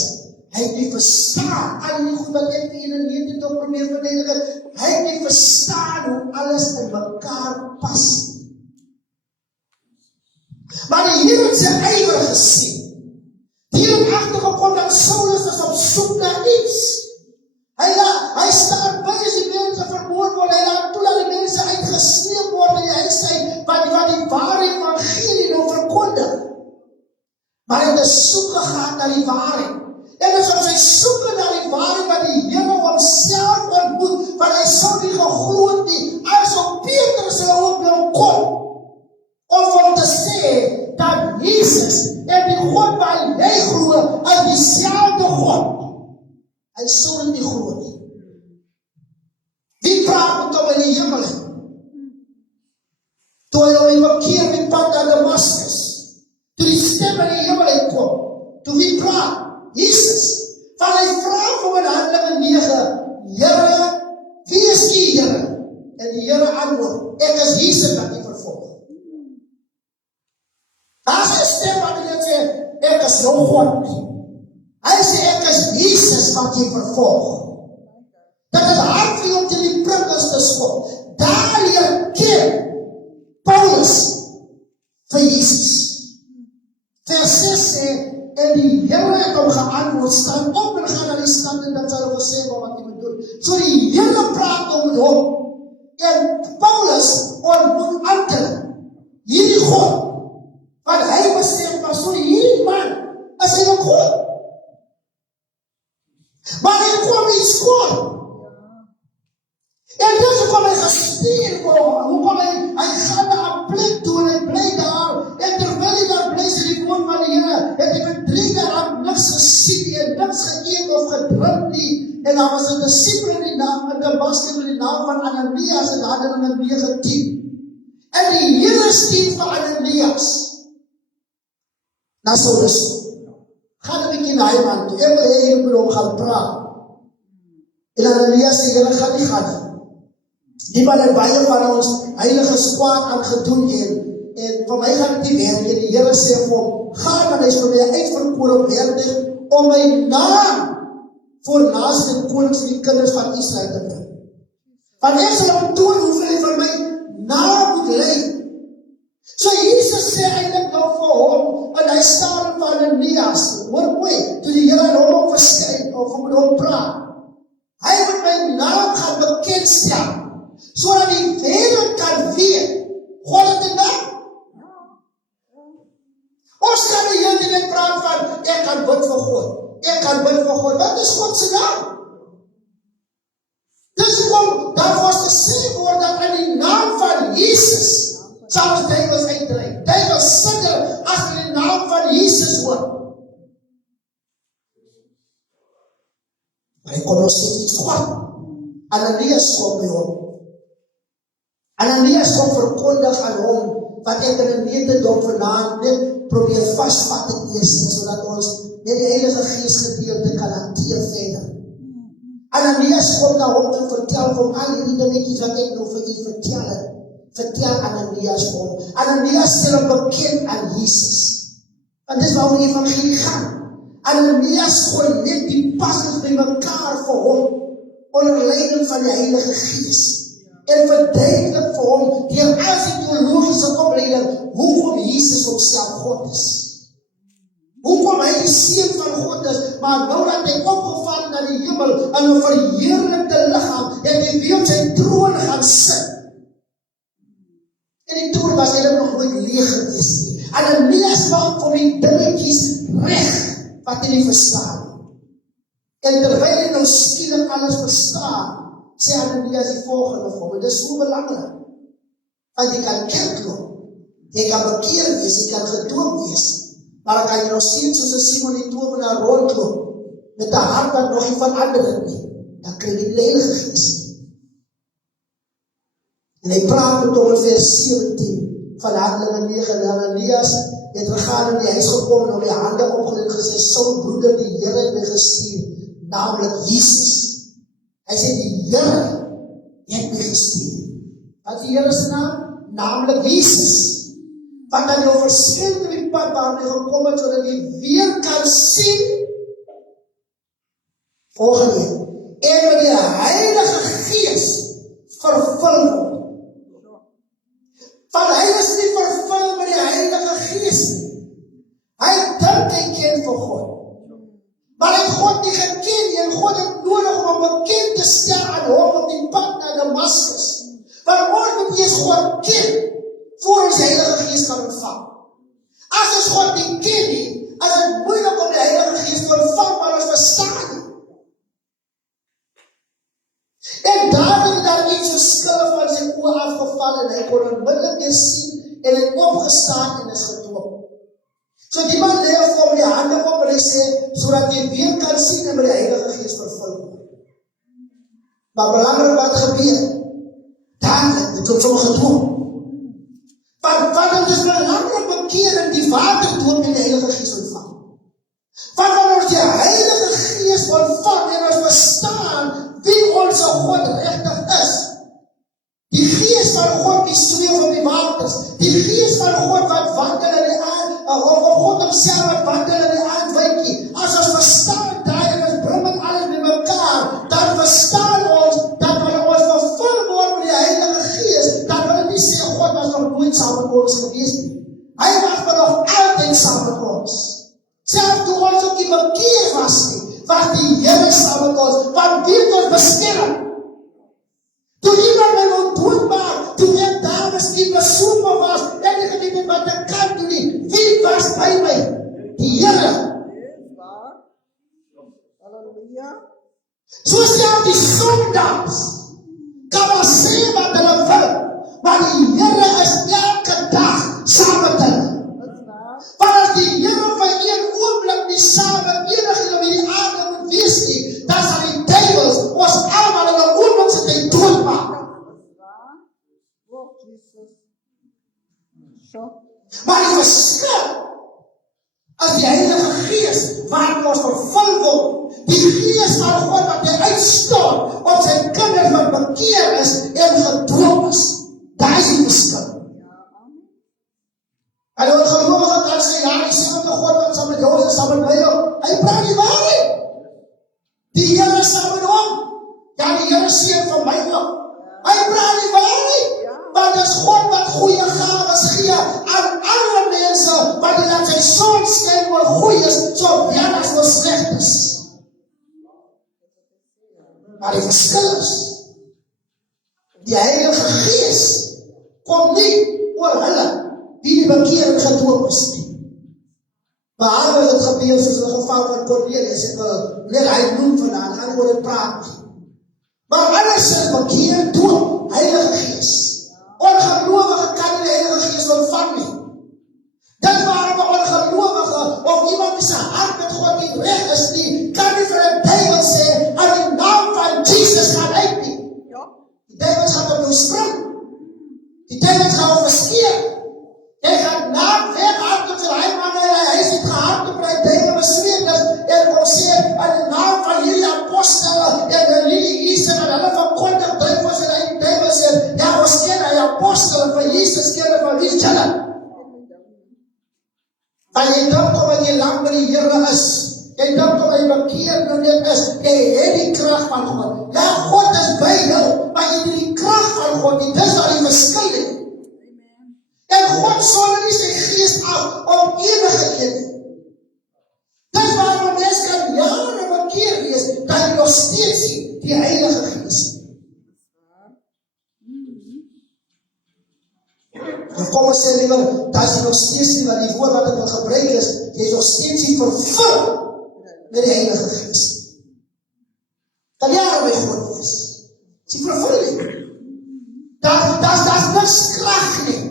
hy het nie verstaan, al die goed wat ek vir julle net het op probeer verdedig, hy het nie verstaan hoe alles in mekaar pas. Maar die Here het sy ywer gesien. Die Here het agtergekom dat Saulus is op soek na iets. Hy staan by as die mense vermoor word, hy laat toe dat die mense uitgesleep word in die huis uit, wat die ware evangelie nou verkondig Maar hy het 'n soeke gehad na die waarheid. En as ons hy soeke na die waarheid wat die Here homself ontmoet, want hy sou nie geglo het nie, as op Petrus hulle ook wil kom, om te sê, dat Jesus en die God waar hy glo, is dieselfde God. Hy sou dit nie glo nie. Wie praat met hom in die hemel? Toe hy hom bekeer met pad na Damascus, toe die stem in die hemel kom, toe wie praat? Jesus. Van hy vraag hom in Handelinge 9, Here, wie is die Here? En die Here antwoord, ek is Jesus wat jy vervolg. Daar is 'n stem wat hy sê, ek is jou God. Hy sê, ek is Jesus wat jy vervolg. Dat het hard vir jou te die prikkels te skop. Daar herken Paulus vir Jesus. Vers 6 sê, en die Here het hom geantwoord, staan op en gaan na die stad en dat sal hy sê wat hy moet doen. So die Here praat met hom en Paulus ontmoet ander hierdie God wat hy besef was, so hierdie man is hy ook God. Maar hy kwam nie skoon. En dus kwam hy gestuur word, hoekom hy gaan na 'n plek toe en hy bly daar, en terwyl hy daar bly sy die woord van die Here, het hy vir 3 dae niks gesien nie, en niks geëet of gedrink nie, en daar was 'n disipel in die naam, in Damascus met die naam van Ananias, en Handelinge 9:10. En die Here stuur vir Ananias na Saulus. Gaan 'n bietjie na hy man toe, ek wil hê jy moet hom gaan praat. En Ananias sê, Here, gaan nie gaan nie. Die man het baie van ons heilige kwaad aan gedoen en vir my gaan die werk, en die Here sê vir hom, gaan, en hy is vir my uitverkore op werdig, om my naam voor nasies en konings en die kinders van Israel te bring. Want ek sal hom toon hoeveel hy vir my naam moet lei. So Jesus sê eintlik nou vir hom, en hy staan van Ananias, hoor mooi, toe die Here aan hom verskyn, of met hom praat, hy moet my naam gaan bekendstel, sodat die wêreld kan weet, God het 'n naam. Ons kan die hele tyd praat van, ek kan bid vir God, ek kan bid vir God, wat is God se naam? Dis hoekom daar was gesê word dat in die naam van Jesus sal ons duivels uitdryf. Duivels sidder as in die naam van Jesus hoor. Maar hy kon nog steeds niet voort. Ananias kom by hom. Ananias kom verkondig aan hom, wat ek in 'n netendom vanaand net probeer vasvat het eerste, sodat ons net die Heilige Gees gedeelte kan hanteer verder. Ananias kom na hom en vertel hom al hierdie dingetjies wat ek nou vir u vertel het. Vertel Ananias vir hom. Ananias stel hom bekend aan Jesus. Want dis waaroor die evangelie gaan. Ananias gooi net die passers by mekaar vir hom, onder leiding van die Heilige Gees. En verduidelik vir hom, deur as die teologiese opleiding, hoekom Jesus homself God is. Hoekom hy die seun van God is, maar nou dat hy opgevaar na die hemel, in 'n verheerlikte liggaam, en hy weer op sy troon gaan sit. En die troon was hy nog nooit leeg gewees nie. Ananias maak vir die dingetjies reg, wat hy nie verstaan. En terwyl hy nou skielik alles verstaan, sê Ananias die volgende vir hom, en dit is so belangrik, want jy kan kerk loop, jy kan bekeer wees, jy kan gedoop wees, maar dan kan jy nog sien soos 'n Simon die tovenaar rondloop, met 'n hart wat nog nie verander het nie, dan kry jy die Heilige Gees nie. En hy praat met hom in vers 17 van Handelinge 9, en Ananias het gegaan in die huis gekom en op die hande opgeleg gesê, Saul broeder, die Here het my gestuur, naamlik Jesus. Hy sê, die Here het my gestuur. Wat is die Here se naam? Naamlik Jesus. Want dan jou verskyn op die pad waar hy gekom het, sodat jy weer kan sien. Volgende, en met die Heilige Gees vervul word. Want hy is nie vervul met die Heilige Gees nie. Hy dink hy ken vir God. Maar hy het God nie geken nie, en God het nodig om hom bekend te stel aan hom op die pad na Damascus. Want ons moet eers God ken, voor ons Heilige Gees kan ontvang. As ons God nie ken nie, as dit moeilik om die Heilige Gees te ontvang, maar ons verstaan nie. En daarom het daar iets verskille van sy oë afgeval en hy kon onmiddellik weer sien en hy opgestaan en is gedoop. So die man lê voor met die hande op en hy sê, sodat jy weer kan sien en met die Heilige Gees vervul word. Maar belangrik wat gebeur, dadelijk, dit word sommer gedoop. Want het is belangrik bekering die waterdoop en die Heilige Gees ontvang. Want wanneer ons die Heilige Gees ontvang en ons verstaan wie onze God regtig is, die Gees van God die zweef op die waters, die Gees van God wat wandel in die of God homself wat wandel in die aardwykie, as ons verstaan daai en ons bring met alles met mekaar, dan verstaan ons, dat wanneer ons vervul word met die Heilige Gees, dan wil nie sê God was nog nooit saam met ons gewees nie. Hy was maar nog altyd saam met ons. Selfs toe ons ook nie bekeer was nie, was die Here saam met ons, want wie het ons beskerm? Toe iemand my wil doodmaak, toe ek daar miskien besoeker was, en ek het nie wat ek kan doen nie, wie was by my? Die Here. Halleluja. So self die sondags, kan ons sê wat hulle wil, maar die Here is elke dag saam met hulle. Want as die Here vir een oomblik nie saam met enige wie die aarde moet wees nie, dan sal die duivels ons allemaal in 'n oomblik sit en doodmaak. Maar die verskil, as die Heilige Gees waar ons vervul word, die Gees van God wat hy uitstort op sy kinders wat bekeer is en gedoop is, daar is die verskil. En die ongelowige kan sê, ja, die selfde God wat saam met jou is, saam met my, hy praat die waarheid. Die Here is saam met hom. Ja, die Here seën vir my ook. Hy praat die waarheid. Want dit is God wat goeie gawes gee aan alle mense, want hy laat sy son skyn oor goeies, sowel as oor slegtes. Maar die verskil is, die Heilige Gees kom nie oor hulle, wie die bekering gedoop is nie. Behalwe het gebeur soos in die geval van Cornelius, ek wil hy noem vandaan, gaan nie oor het praat nie. Maar alles is bekeer doop, Heilige Gees. Ongelowige kan nie die Heilige Gees ontvang nie. Dit waarom 'n ongelowige of iemand wie sy hart met God nie reg is nie, kan nie vir 'n duiwel sê, in die naam van Jesus gaan uit nie. Die duiwels gaan op jou spring. Die duiwels gaan op verskeer. Jy gaan naam weghard tot sy man en hy het gehard op die duiwel besweerders en kom sê, in die naam van hierdie apostele en die Jesus en hulle verkondig duivels en hy duiwels sê, ja, ons ken hy apostele van Jesus ken van wie is julle? En jy dink omdat jy lang met die Here is, jy dink omdat jy bekeer nou net is, jy het die krag van God. Ja, God is by jou, maar jy het die krag van God, nie, dis wat die verskil is. En God sonder nie sy Gees af om enige een. Dis waarom mens kan jare bekeer wees, dat jy nog steeds sien, die Heilige Gees. En kom ons sê liever, dat jy nog steeds nie, wat die woord wat ek wil gebruik is, jy nog steeds nie vervul met die Heilige Gees. Kan jare by God wees. Jy vervul nie. Dat is niks krag nie.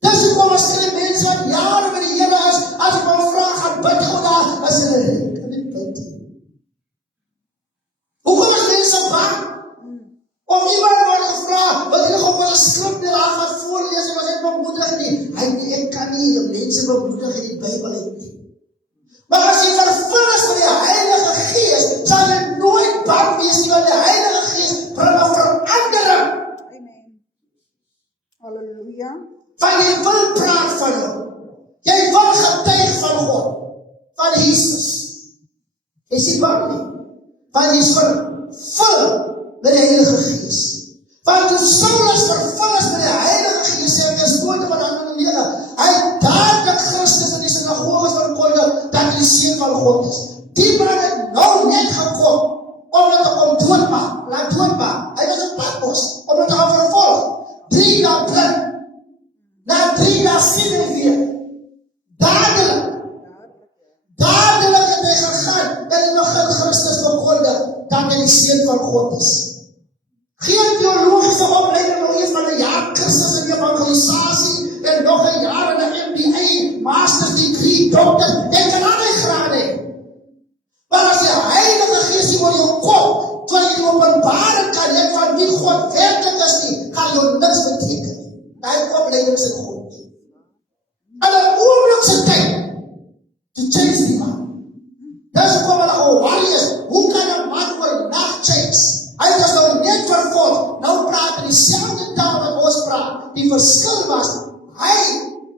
Dis hoe kom as die mense wat jare met die Here is, as ek maar vraag, gaan bid God daar, as hulle, kan nie bid nie. Hoekom is mense bang? Om iemand word gevra, wat jy nog op hulle skrif nie laat wat voorlees, en was hy bemoedig nie. Ek kan nie mense bemoedig in die Bybel uit nie. Maar as jy vervul is met die Heilige Gees, sal jy nooit bang wees nie, want die Heilige Gees bring 'n verandering. Amen. Halleluja. Want jy wil praat van hom. Jy wil getuig van God, van Jesus. Jy sien wat nie? Want jy is vervul met die Heilige Gees. Want toe Saulus vervul is met die Heilige Gees, sê ek is nooit van ander lede. Hy dadelik Christus in die sinagoges verkondig, dat hy die Seun van God is. Die man het nou net gekom, om het te kom doodmaak, laat doodmaak. Hy was op Patmos, om het te gaan vervolg. 3 jaar blind. Na 3 jaar sien hy weer. Dadelijk. jy die seun van God is. Geen theologiese opleiding nog eens van 'n jaar kursus in evangelisasie en nog 'n jaar in 'n MBA, master's degree, dokter, jy kan al die grade hê. Maar as die Heilige Gees nie oor jou kom, terwyl jy die openbaring kan hê van wie God werklik is nie, gaan jou niks beteken. Daai opleiding is goed. En 'n oomlikse tyd to change die man. Dis hoekom hulle ge-worry is, hoe kan 'n man oornag change? Hy was nou net vervul, nou praat hy dieselfde taal wat ons praat. Die verskil was, hy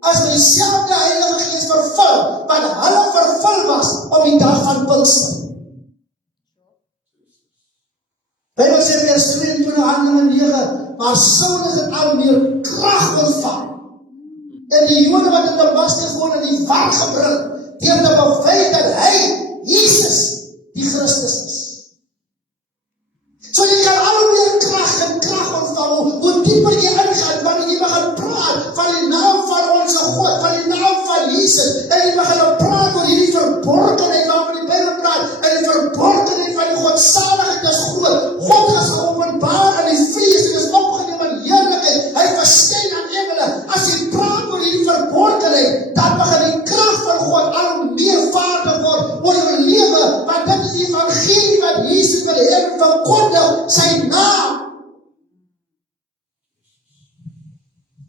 as met dieselfde Heilige Gees vervul, wat hulle vervul was op die dag van Pinkster. Bybel sê vers 22 Handelinge 9, maar Saulus het al meer krag ontvang. En die Jode wat in Damaskus woon in die war gebring, deur te beveel dat hy, Jesus, die Christus is. So jy kan al meer krag en krag ontvang, hoe dieper jy ingaan, wanneer jy begin praat van die naam van onze God, van die naam van Jesus, en jy begin praat oor hierdie verborgenheid waarvan die Bybel praat, en die verborgenheid van die godsaligheid is groot. God is geopenbaar in die vlees en is opgeneem in heerlikheid. Hy verskyn aan engele. As jy praat oor hierdie verborgenheid, dan begin die krag van God al meer vaardig word oor jou lewe, want dit is die evangelie wat Jesus wil hê verkondig, sy naam.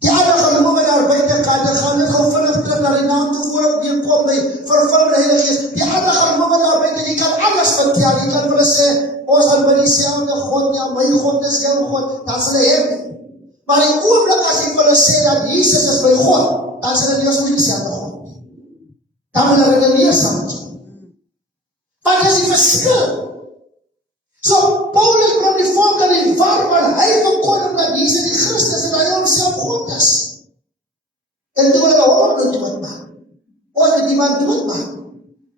Die ander gelowe daar buitekant, ek gaan net gou vinnig terug na die naam toe voor ek weer kom by vervul met die Heilige Gees. Die ander gelowe daar buite, jy kan alles vertel, jy kan hulle sê, ons gaan by dieselfde God, ja, my God is jou God, dan sal hy hê. Maar die oomblik as jy hulle sê dat Jesus is my God, dan sal hulle nie ons ook dieselfde God nie. Dan wil hulle redeneer saam met jou. Want dit is die verskil. So, Paulus bring die volk in die war, want hy verkondig dat Jesus die Christus en hy homself God is. En toe hulle hom nou doodmaak. Ons het die man doodmaak.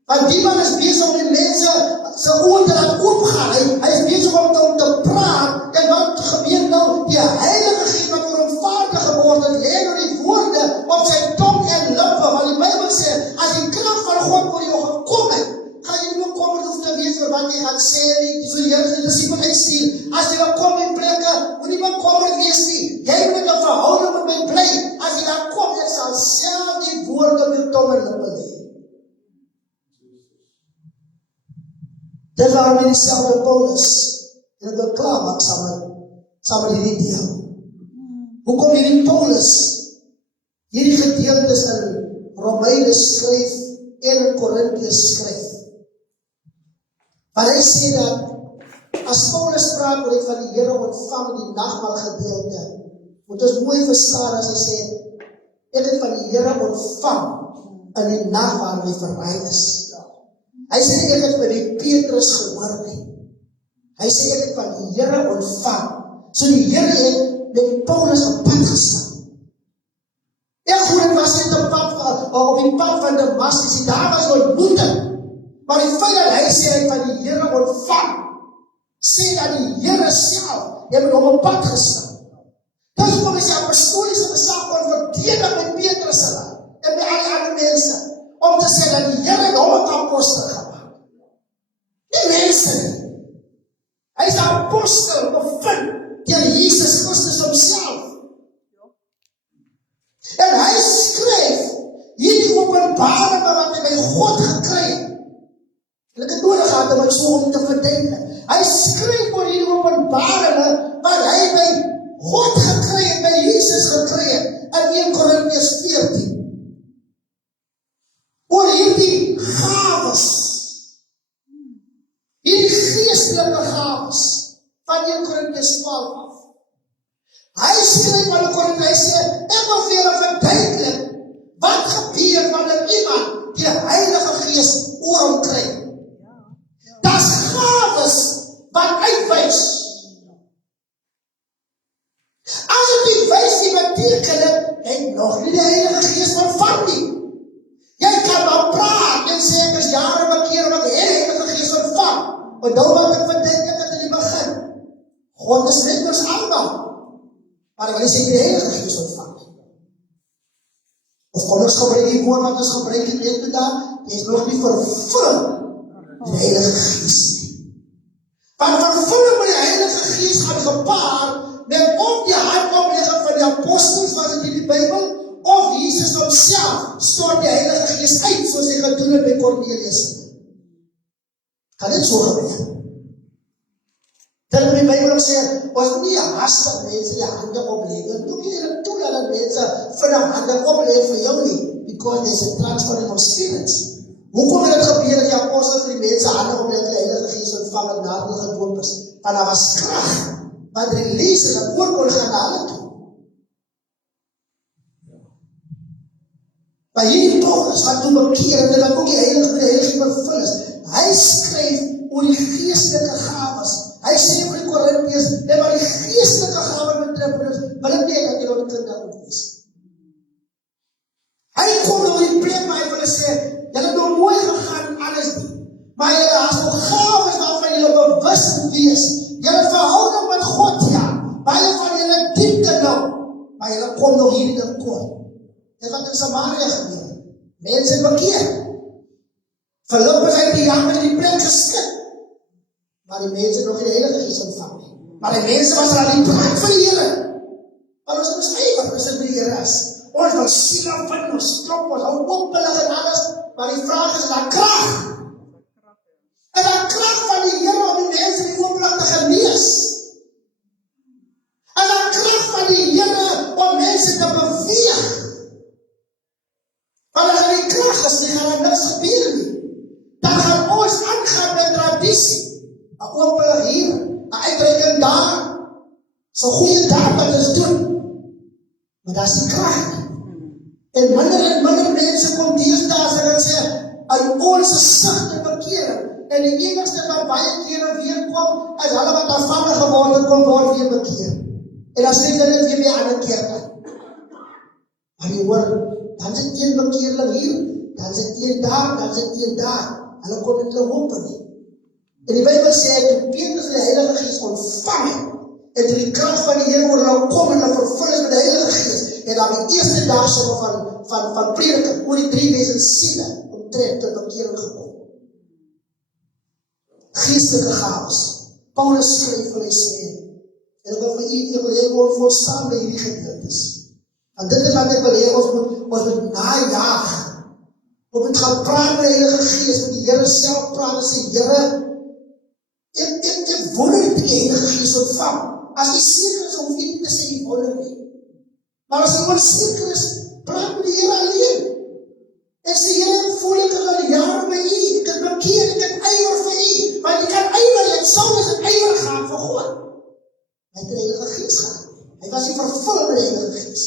Want die man is bezig om die mense sy oor te laat oopgaan. Hy is bezig om te praat. En wat gebeur nou? Die Heilige Gees wat oor hom vaardig geword het, lê nou die woorde op sy tong en lippe. Want die Bybel sê, as die krag van God oor jou gekom het, gaan jy nie meer kom hoef te wees vir wat jy gaan sê nie. So jy die discipel uitstuur. As jy dan kom in plekke, moet nie meer kom wees nie. Jy moet 'n verhouding met my bly. As jy dan kom, ek sal self die woorde op jou tong en lippe lê. Dit waarom jy dieselfde Paulus en het wil klaarmaak saam met hierdie deel. Hoekom hierdie Paulus hierdie gedeeltes in Romeine skryf en in Korintiërs skryf? Want hy sê dat as Paulus praat oor het van die Here ontvang die nagmaal gedeelte, moet ons mooi verstaan as hy sê, ek het van die Here ontvang in die nag waar my verraai is. Hy sê ek het by die Petrus gehoor nie. Hy sê ek het van die Here ontvang. So die Here het met Paulus op pad gestaan. Ek hoor het was net op die pad van Damaskus, daar was ontmoeting. Maar die feit dat hy sê hy het van die Here ontvang, sê dat die Here self het met hom op pad gestaan. Dis hoekom is die apostoliese gesag verdedig met Petrus en met al die ander mense, om te sê dat die Here hom 'n apostel gemaak. Die mense nie. Hy is 'n apostel bevind deur Jesus Christus homself. En hy skryf hierdie openbaring wat hy by God gekry het. En ek het nodig gehad om het so om te verduidelik. Hy skryf oor hierdie openbaring wat hy by God gekry het, by Jesus gekry het, in 1 Korintiërs 14. Oor hierdie gawes, hierdie geestelike gawes, van 1 Korintiërs 12 af. Hy skryf aan die Korintiërs, hy sê, ek wil vir julle verduidelik, wat gebeur wanneer iemand die Heilige Gees oor hom kry. Dis gawes wat uitwys. As dit nie wys nie, beteken dit, hy nog nie die Heilige Gees ontvang nie. Jy kan maar praat en sê ek is jare bekeer wat die Heilige Gees ontvang. Maar nou wat ek verduidelik het in die begin. God is net ons almal. Maar ek wil sê die Heilige Gees ontvang. Of kom ons gebruik die woord wat ons gebruik in elke dag, jy is nog nie vervul die Heilige Gees nie. Want vervulling met die Heilige Gees gaan gepaard met of die hardoplegging van die apostels was het in die Bybel, of Jesus homself stort die Heilige Gees uit, soos hy gedoen het by Cornelius. Kan dit so gebeur? Dat die Bybel ook sê, ons moet nie hastig mense die hande oplegg, doen nie toe dat mense vir die hande oplegg vir jou nie, because there's a transferring of spirits. Hoekom het dit gebeur dat die apostels vir die mense hande oplegg die Heilige Gees ontvang en na hulle gedoop is? Want daar was krag, wat release is, dat oorkol gaan na hulle toe. Maar hier Paulus, wat toe bekeer, en wat ook die Heilige vervul is, hy skryf oor die geestelike gawes. Hy sê vir die Korintiërs, net wat die geestelike gawes betref, wil ek nie dat jy dat kundig moet wees. Hy kom oor die plek waar hy wil sê, jy het nog mooi gegaan, alles nie. Maar jy het nog gawes waarvan jy bewus moet wees. Jy het verhouding met God, ja. Baie van jy het diepte nou. Maar jy kom nog hier in die kort. Dit wat in Samaria gebeur. Mense bekeer. Filippus uit die jang in die plek geskik. Maar die mense nog nie die Heilige Gees ontvang nie. Maar die mense was al die praat van die Here. Maar ons moes ewig ons in die Here is. Ons wil siel afvind, ons strop, ons hou opbelig en alles. Maar die vraag is daar krag. En daar krag van die Here om die mense die opbelig te genees. En daar krag van die Here om mense te beweeg. Maar as die krag is, die gaan niks gebeur nie. Dan gaan ons aangaan met tradisie. Een opbelig hier, een uitdrukking daar. So goeie daad wat ons doen. Maar dat is die krag. En minder mense kom deesdae en dan sê, uit ons sig te bekering. En die enigste wat baie kere weer kom, is hulle wat afvallig geworden kom, word weer bekeer. En dan sê hulle weer by ander keer kan. Maar jy hoor, dan is het een bekeerling hier, dan is het een daar, dan is het een daar. Hulle kon het hulle hoop nie. En die Bybel sê, toe Petrus die Heilige Gees ontvang het, en toe die kracht van die Here oor hulle kom en hulle vervul is met die Heilige Gees, en dan die eerste dag van prediking oor die 3000 siele omtrent tot bekering gekom. Geestelike gawes. Paulus skryf en hy sê, en ek wil vir jy wil volstaan by hierdie gedeeltes. En dit is wat ek wil hê, ons moet najaag. Ons moet gaan praat met die Heilige Gees, met die Here self praat en sê, Here, ek wonder dat die Heilige Gees ontvang. As jy seker is, hoef jy nie te sê, jy wonder nie. Maar as jy onseker is, praat met die Here alleen. En sê, Here, ek voel ek al jare by u, ek het bekeer, ek het ywer vir u, want jy kan ywer, jy sal is het ywer gaan vir God. Hy het die Heilige Gees gehad. Hy was nie vervul met die Heilige Gees.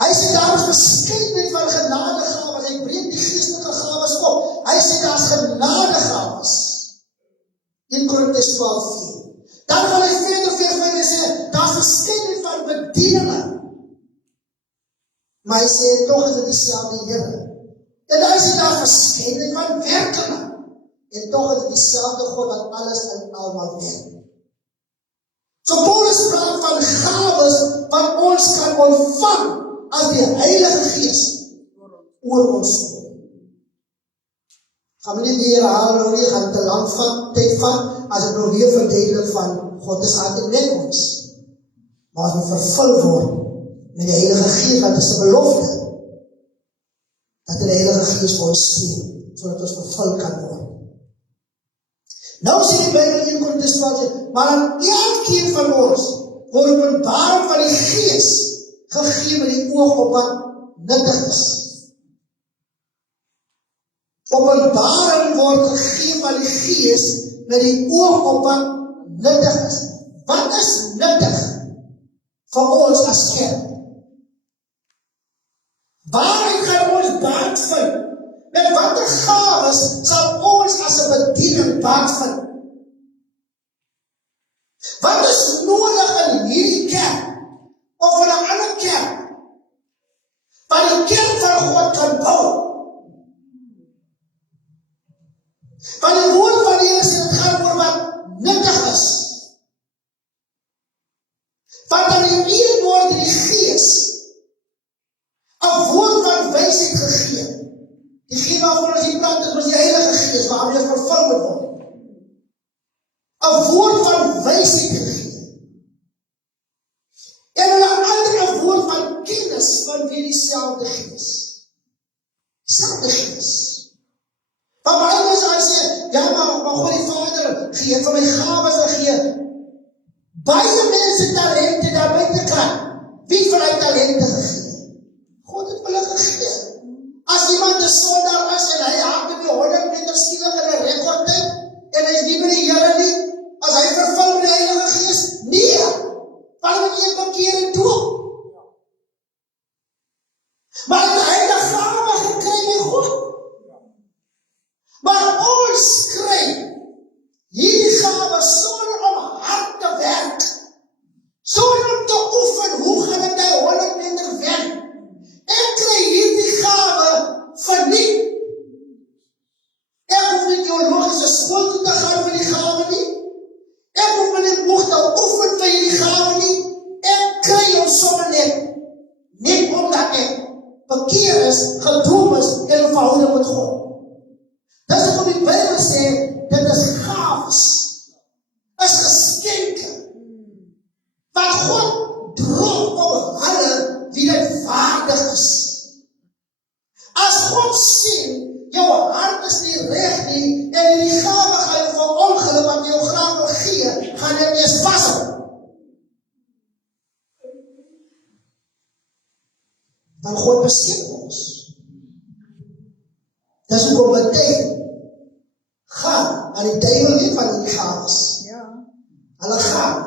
Hy sê, daar is verskeidenheid van genadegawes, hy breek die geestelike gawes op. Hy sê, daar is genadegawes. 1 Korintiërs 12:4. Dan wil hy verder vir my sê, daar is verskeidenheid van bedieninge. Maar hy sê, toch is dit dieselfde Here. En hy sê, daar is verskeidenheid van werkinge. En toch is dit dieselfde God wat alles en almal werk. So Paulus praat van gawes wat ons kan ontvang as die Heilige Gees oor ons kom. Gaan we nie weer herhaal nou nie, gaan te lang van, tyd van, as ek nou weer verduidelik van God is altyd met ons. Maar as we vervul word met die Heilige Gees, wat is 'n belofte, dat die Heilige Gees vir ons stuur, sodat ons vervul kan word. Nou sê die Bybel in Korintiërs 12, maar aan elkeen van ons word openbaring van die Gees gegee met die oog op wat nuttig is. Openbaring word gegee van die Gees met die oog op wat nuttig is. Wat is nuttig vir ons as kerk? Waarin kan ons baat vind? Met watter gawes sal ons as 'n bediening baat vind? Wat is nodig in hierdie kerk of in 'n ander kerk wat die kerk van God kan bou? Want die woord van die Here sê dit gaan oor wat nuttig is. Want dan die een woord in die Gees 'n woord van wysheid gegee. Die Gees waarvan ons hier praat is die Heilige Gees waarmee ons vervul moet word. van wie dieselfde gees. Dieselfde gees. Maar baie mense gaan sê, ja maar God die Vader gee vir my gawes en gee. Baie mense talente daar buitekant. Wie vir hy talente gegee? God het hulle gegee. As iemand 'n sondaar is en hy hardloop die 100 meter skielik in 'n rekordtyd en hy is nie met die Here nie, as hy vervul met die Heilige Gees, nee, want hy het bekeer en doop. Maar hy het 'n gawe gekry by God. Maar ons kry hierdie gawe sonder om hard te werk, sonder om te oefen, hoe gaan dit nou 100 meter werk? Ek kry hierdie gawe verniet. Ek hoef nie teologiese skool toe te gaan vir die gawe nie. Ek hoef my nie moeg te oefen vir hierdie gawe nie. Ek kry hom sommer net omdat ek bekeer is, gedoop is en 'n verhouding met God. Dis hoekom die Bybel sê, dit is gawes, is geskenke, wat God droog op hulle wie dit waardig is. As God sien, jou hart is nie reg nie, en die gawe gaan jou van ongeluk wat jou graag wil gee, gaan jy eers vashou. Dan God beskik ons. Dis hoekom baie gaan aan die duiwel weet van die gawes. Ja. Hulle gaan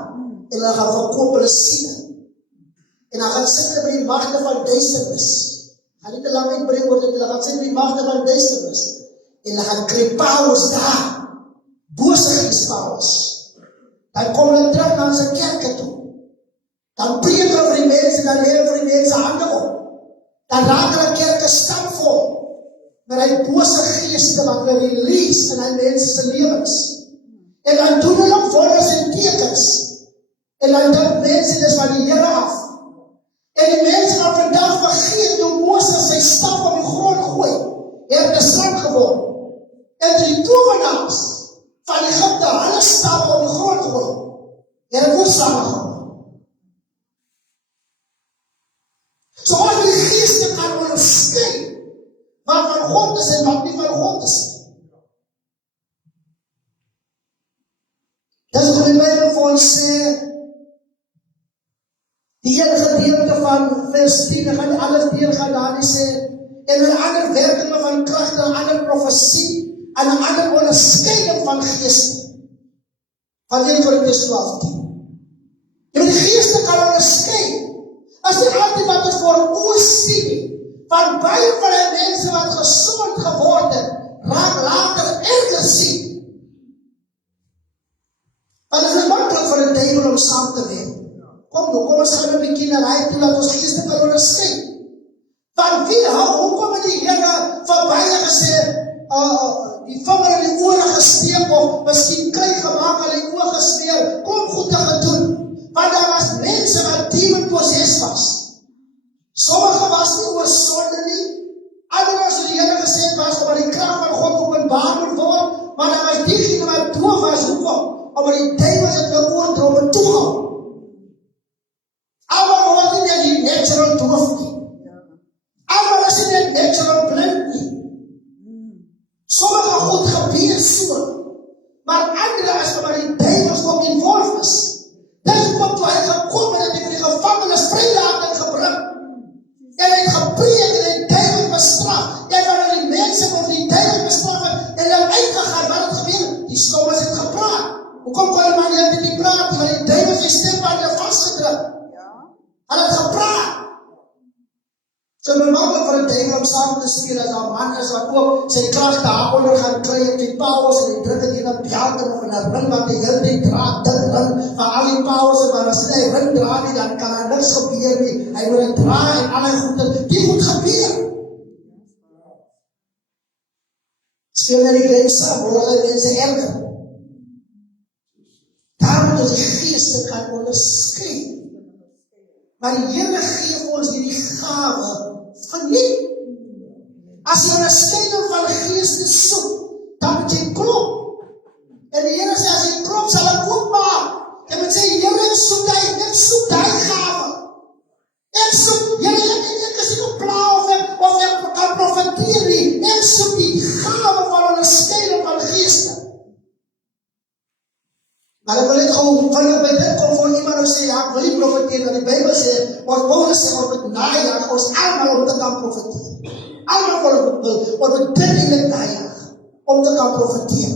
en hulle gaan verkoop hulle siele. En dan gaan sit hulle by die magte van duisternis. Gaan nie te lang uitbring word, hulle gaan sit by die magte van duisternis. En hulle gaan kry powers daar. Bose geespowers. Dan kom hulle terug na sy kerke toe. Dan preek hulle vir die mense, dan leer hulle vir die mense hande op. Dan raak hulle kerke stampvol. Maar hy bose geeste wat hulle release in hy mense se lewens. En dan doen hulle wonders en tekens. En dan dink mense dis van die Here af. En die mense van vandag vergeet hoe Moses sy staf op die grond gooi. Het 'n slang geword. En die towenaars van Egipte hulle staf op die grond gooi. Het dit ook slange geword. So as die geeste kan onderskei wat van God is en wat nie van God is. Dis hoe die Bybel vir ons sê, die hele gedeelte van vers 10, gaan alles deurgaan daar die sê, en 'n ander werkinge van kragte, 'n ander profesie, en 'n ander onderskeiding van geeste. Van 1 Korintiërs 12:10. Jy moet die geeste kan onderskei. As jy altyd wat het voor oor sien nie, van baie van die mense wat gesond geword het, raak later erger sien. Want het is makkelijk vir die duiwel om saam te werk. Kom ons gaan 'n bietjie na hy toe, dat ons geeste kan onderskei. Van wie hoekom het die Here vir baie gesê, die vinger in die ore gesteek, of miskien kry gemaak aan die oog gesmeer, kom goed te gedoen. Want daar was mense wat demon possessed was. Sommige was nie oor sonde nie, ander was die Here gesê was, omdat die krag van God openbaar moet word, maar daar was diegene wat doof was, hoekom? Omdat die duiwel het hulle oordrome toegehou. Almal was nie net die natural doof nie. Almal was nie net natural blind nie. Sommige goed gebeur so, maar andere is omdat die duiwels ook involved is. Dis wat toe hy gekom en het die gevangenes vrylating gebring. En hy het gepreek en die duiwel bestraf. En wanneer die mense of die duiwel bestraf het en hulle uitgegaan, wat het gebeur? Die stommes het gepraat. Hoekom kon die man nie praat nie? Want die duiwel sy stem aan hulle vastgedruk. Hulle het gepraat. So normaal vir 'n duiwel om saam te speel as 'n man is wat ook sy krag daaronder gaan kry en die powers en die druk het in 'n bjaalter of in 'n ring wat die hele tyd draad, dit ring van al die powers, maar as hy ring dra nie, dan kan daar niks gebeur nie. Hy moet dit dra en al die goede, die moet gebeur. Speel na die game saam, hoor hulle mense erger. Daar moet ons die geeste kan onderskei. Maar die Here gee vir ons hierdie gawe verniet. As jy 'n onderskeiding van geeste soek, dan moet jy klop. En die Here sê, as jy klop, sal ek oopmaak. Jy moet sê, Here, ek soek die gawe. Ek soek, Here, ek wanneer by dit kom voor iemand nou sê, ja, ek wil nie profeteer, want die Bybel sê, wat Paulus sê, op het najaag, ons allemaal om te kan profeteer. Allemaal wat we dit in het najaag, om te kan profeteer.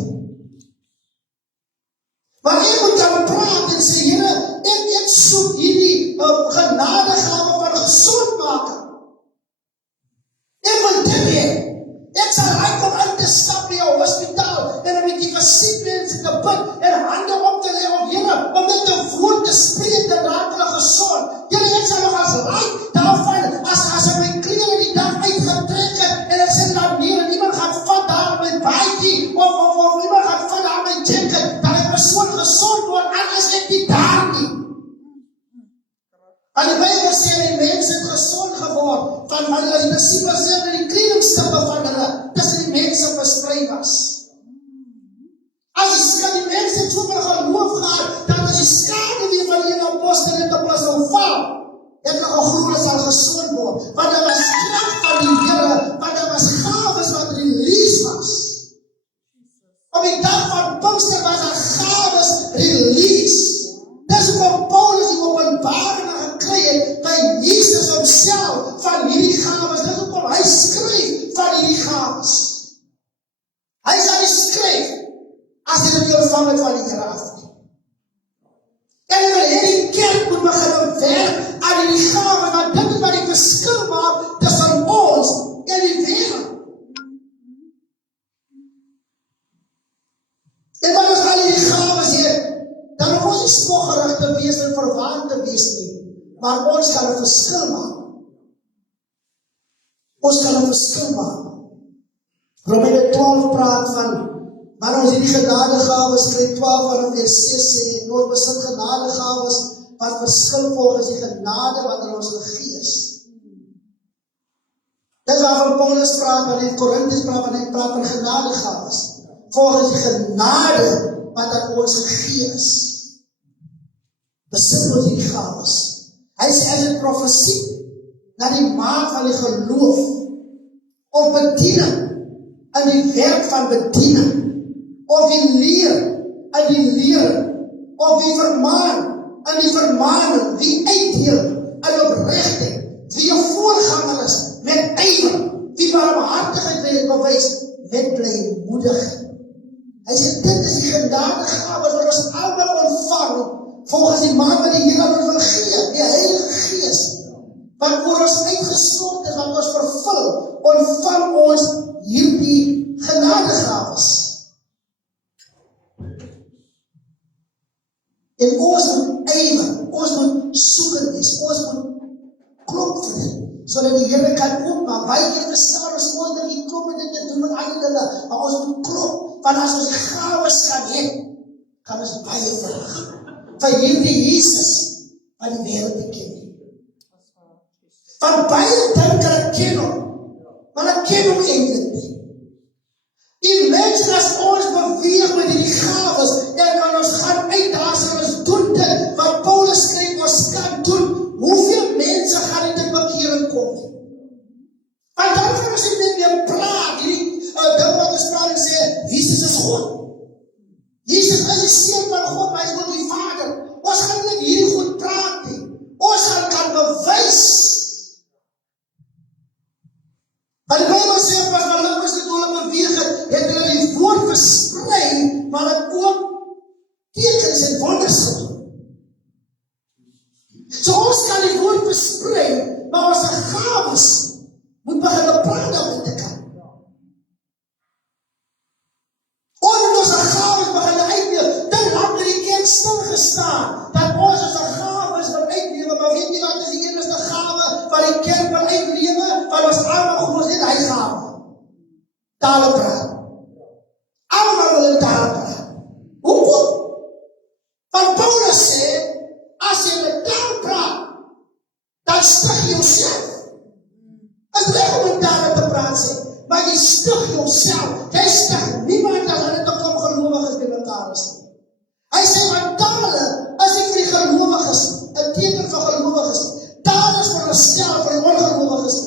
Maar ek moet kan praat en sê, Here, ek soek hierdie genadegawe van gezond maken. Ek wil dit hê. Ek sal kom in te stap in jou hospitaal en met die gesiek mense te bid en hande op te lê op Here, om dit te woord te spreek en raak hulle gesond. Here, ek sal nog as daarvan, as ek my klere die dag uitgetrek het en ek sê daar neer en iemand gaan vat daar op my baadjie of iemand gaan vat daar op my jacket, dat die persoon gesond word, en as ek nie daar nie. En die Bybel sê die mense het gesond geword van hulle die disciples sê in die kledingstukke van hulle tussen die mense versprei was. As die mense so vir geloof gaan, dan is die skade weer van die apostel in die plaas nou val. Ek nog al glo sal gesond word, want daar was krag van die Here, want daar was gawes wat release was. Op die dag van Pinkster was daar gawes release. Dis hoekom Paulus die openbaring gekry het by Jesus homself van hierdie gawes. Dis hoekom hy skryf van hierdie gawes. Hy sal nie skryf as hy dit ontvang het van die Here af. En hy wil hierdie kerk moet begin werk aan hierdie gawes, want dit is wat die verskil maak tussen ons en die wêreld. En wat ons al hierdie gawes hier, dan hoef ons nie smoggerig te wees en verwaand te wees nie, maar ons kan 'n verskil maak. Ons kan 'n verskil maak. Romeine 12 praat van, maar ons hierdie genadegawes, kry 12 vanaf vers 6 sê, ons besit genadegawes wat verskil volgens die genade wat in ons gegee is. Dis waarvan Paulus praat, wanneer hy Korintiërs praat, wanneer hy praat van genadegawes, volgens die genade wat aan ons gegee is. Besit ons hierdie gawes. Hy sê as dit profesie na die maat van die geloof of bediening in die werk van bediening of die leer in die leer of die vermaan in die vermaning, die uitdeel in opregtheid, wie 'n voorganger is met ywer, wie barmhartigheid bewys met blymoedigheid. Hy sê dit is die genadegawes wat ons almal ontvang volgens die maat wat die Here ons wil gee, die Heilige Gees, wat oor ons uitgestort is, wat ons vervul, ontvang ons hierdie genadegawes. En ons moet ywer, ons moet soekend wees, ons moet klop vir dit, sodat die Here kan oopmaak. Baie keer verstaan ons onder die klop en dit te doen met ander dinge, maar ons moet klop, want as ons die gawes kan hê, kan ons baie vraag vir hierdie Jesus wat die wêreld te ken. Van baie dink ek ken hom, maar ek ken hom eintlik nie. Imagine as ons beweeg met die gawes en kan ons gaan uitdaas en ons doen dit wat Paulus skryf ons kan doen, hoeveel mense gaan dit bekering kom? Want dan gaan ons net weer praat, hierdie ding wat ons praat en sê, Jesus is God. Jesus is die Seun van God, maar hy is ook die Vader. Ons gaan net hier goed praat nie. Ons gaan kan bewys. Maar die Bybel sê, pas maar hulle is dit hulle beweeg het hulle die woord versprei, maar het ook tekens en wonders gedoen. So ons kan die woord versprei, maar ons gawes moet begin praat daaroor te kan. Ons gawes begin uitdeel, dan laat die kerk stilgestaan, dat ons as gawes wil uitlewe, maar weet nie wat is die enigste gawe wat die kerk wil uitlewe, wat ons allemaal gewoon in hy gawe. Tale praat. Allemaal wil in tale praat. Hoekom? Want Paulus sê, as jy met taal praat, dan stig jy jouself. As jy met tale te praat sê, maar jy stig jouself. Jy stig niemand as hy toch om gelowiges by mekaar is. Hy sê, want tale is nie vir die gelowiges, 'n teken van gelowiges. Tale is veronderstel vir die ongelowiges.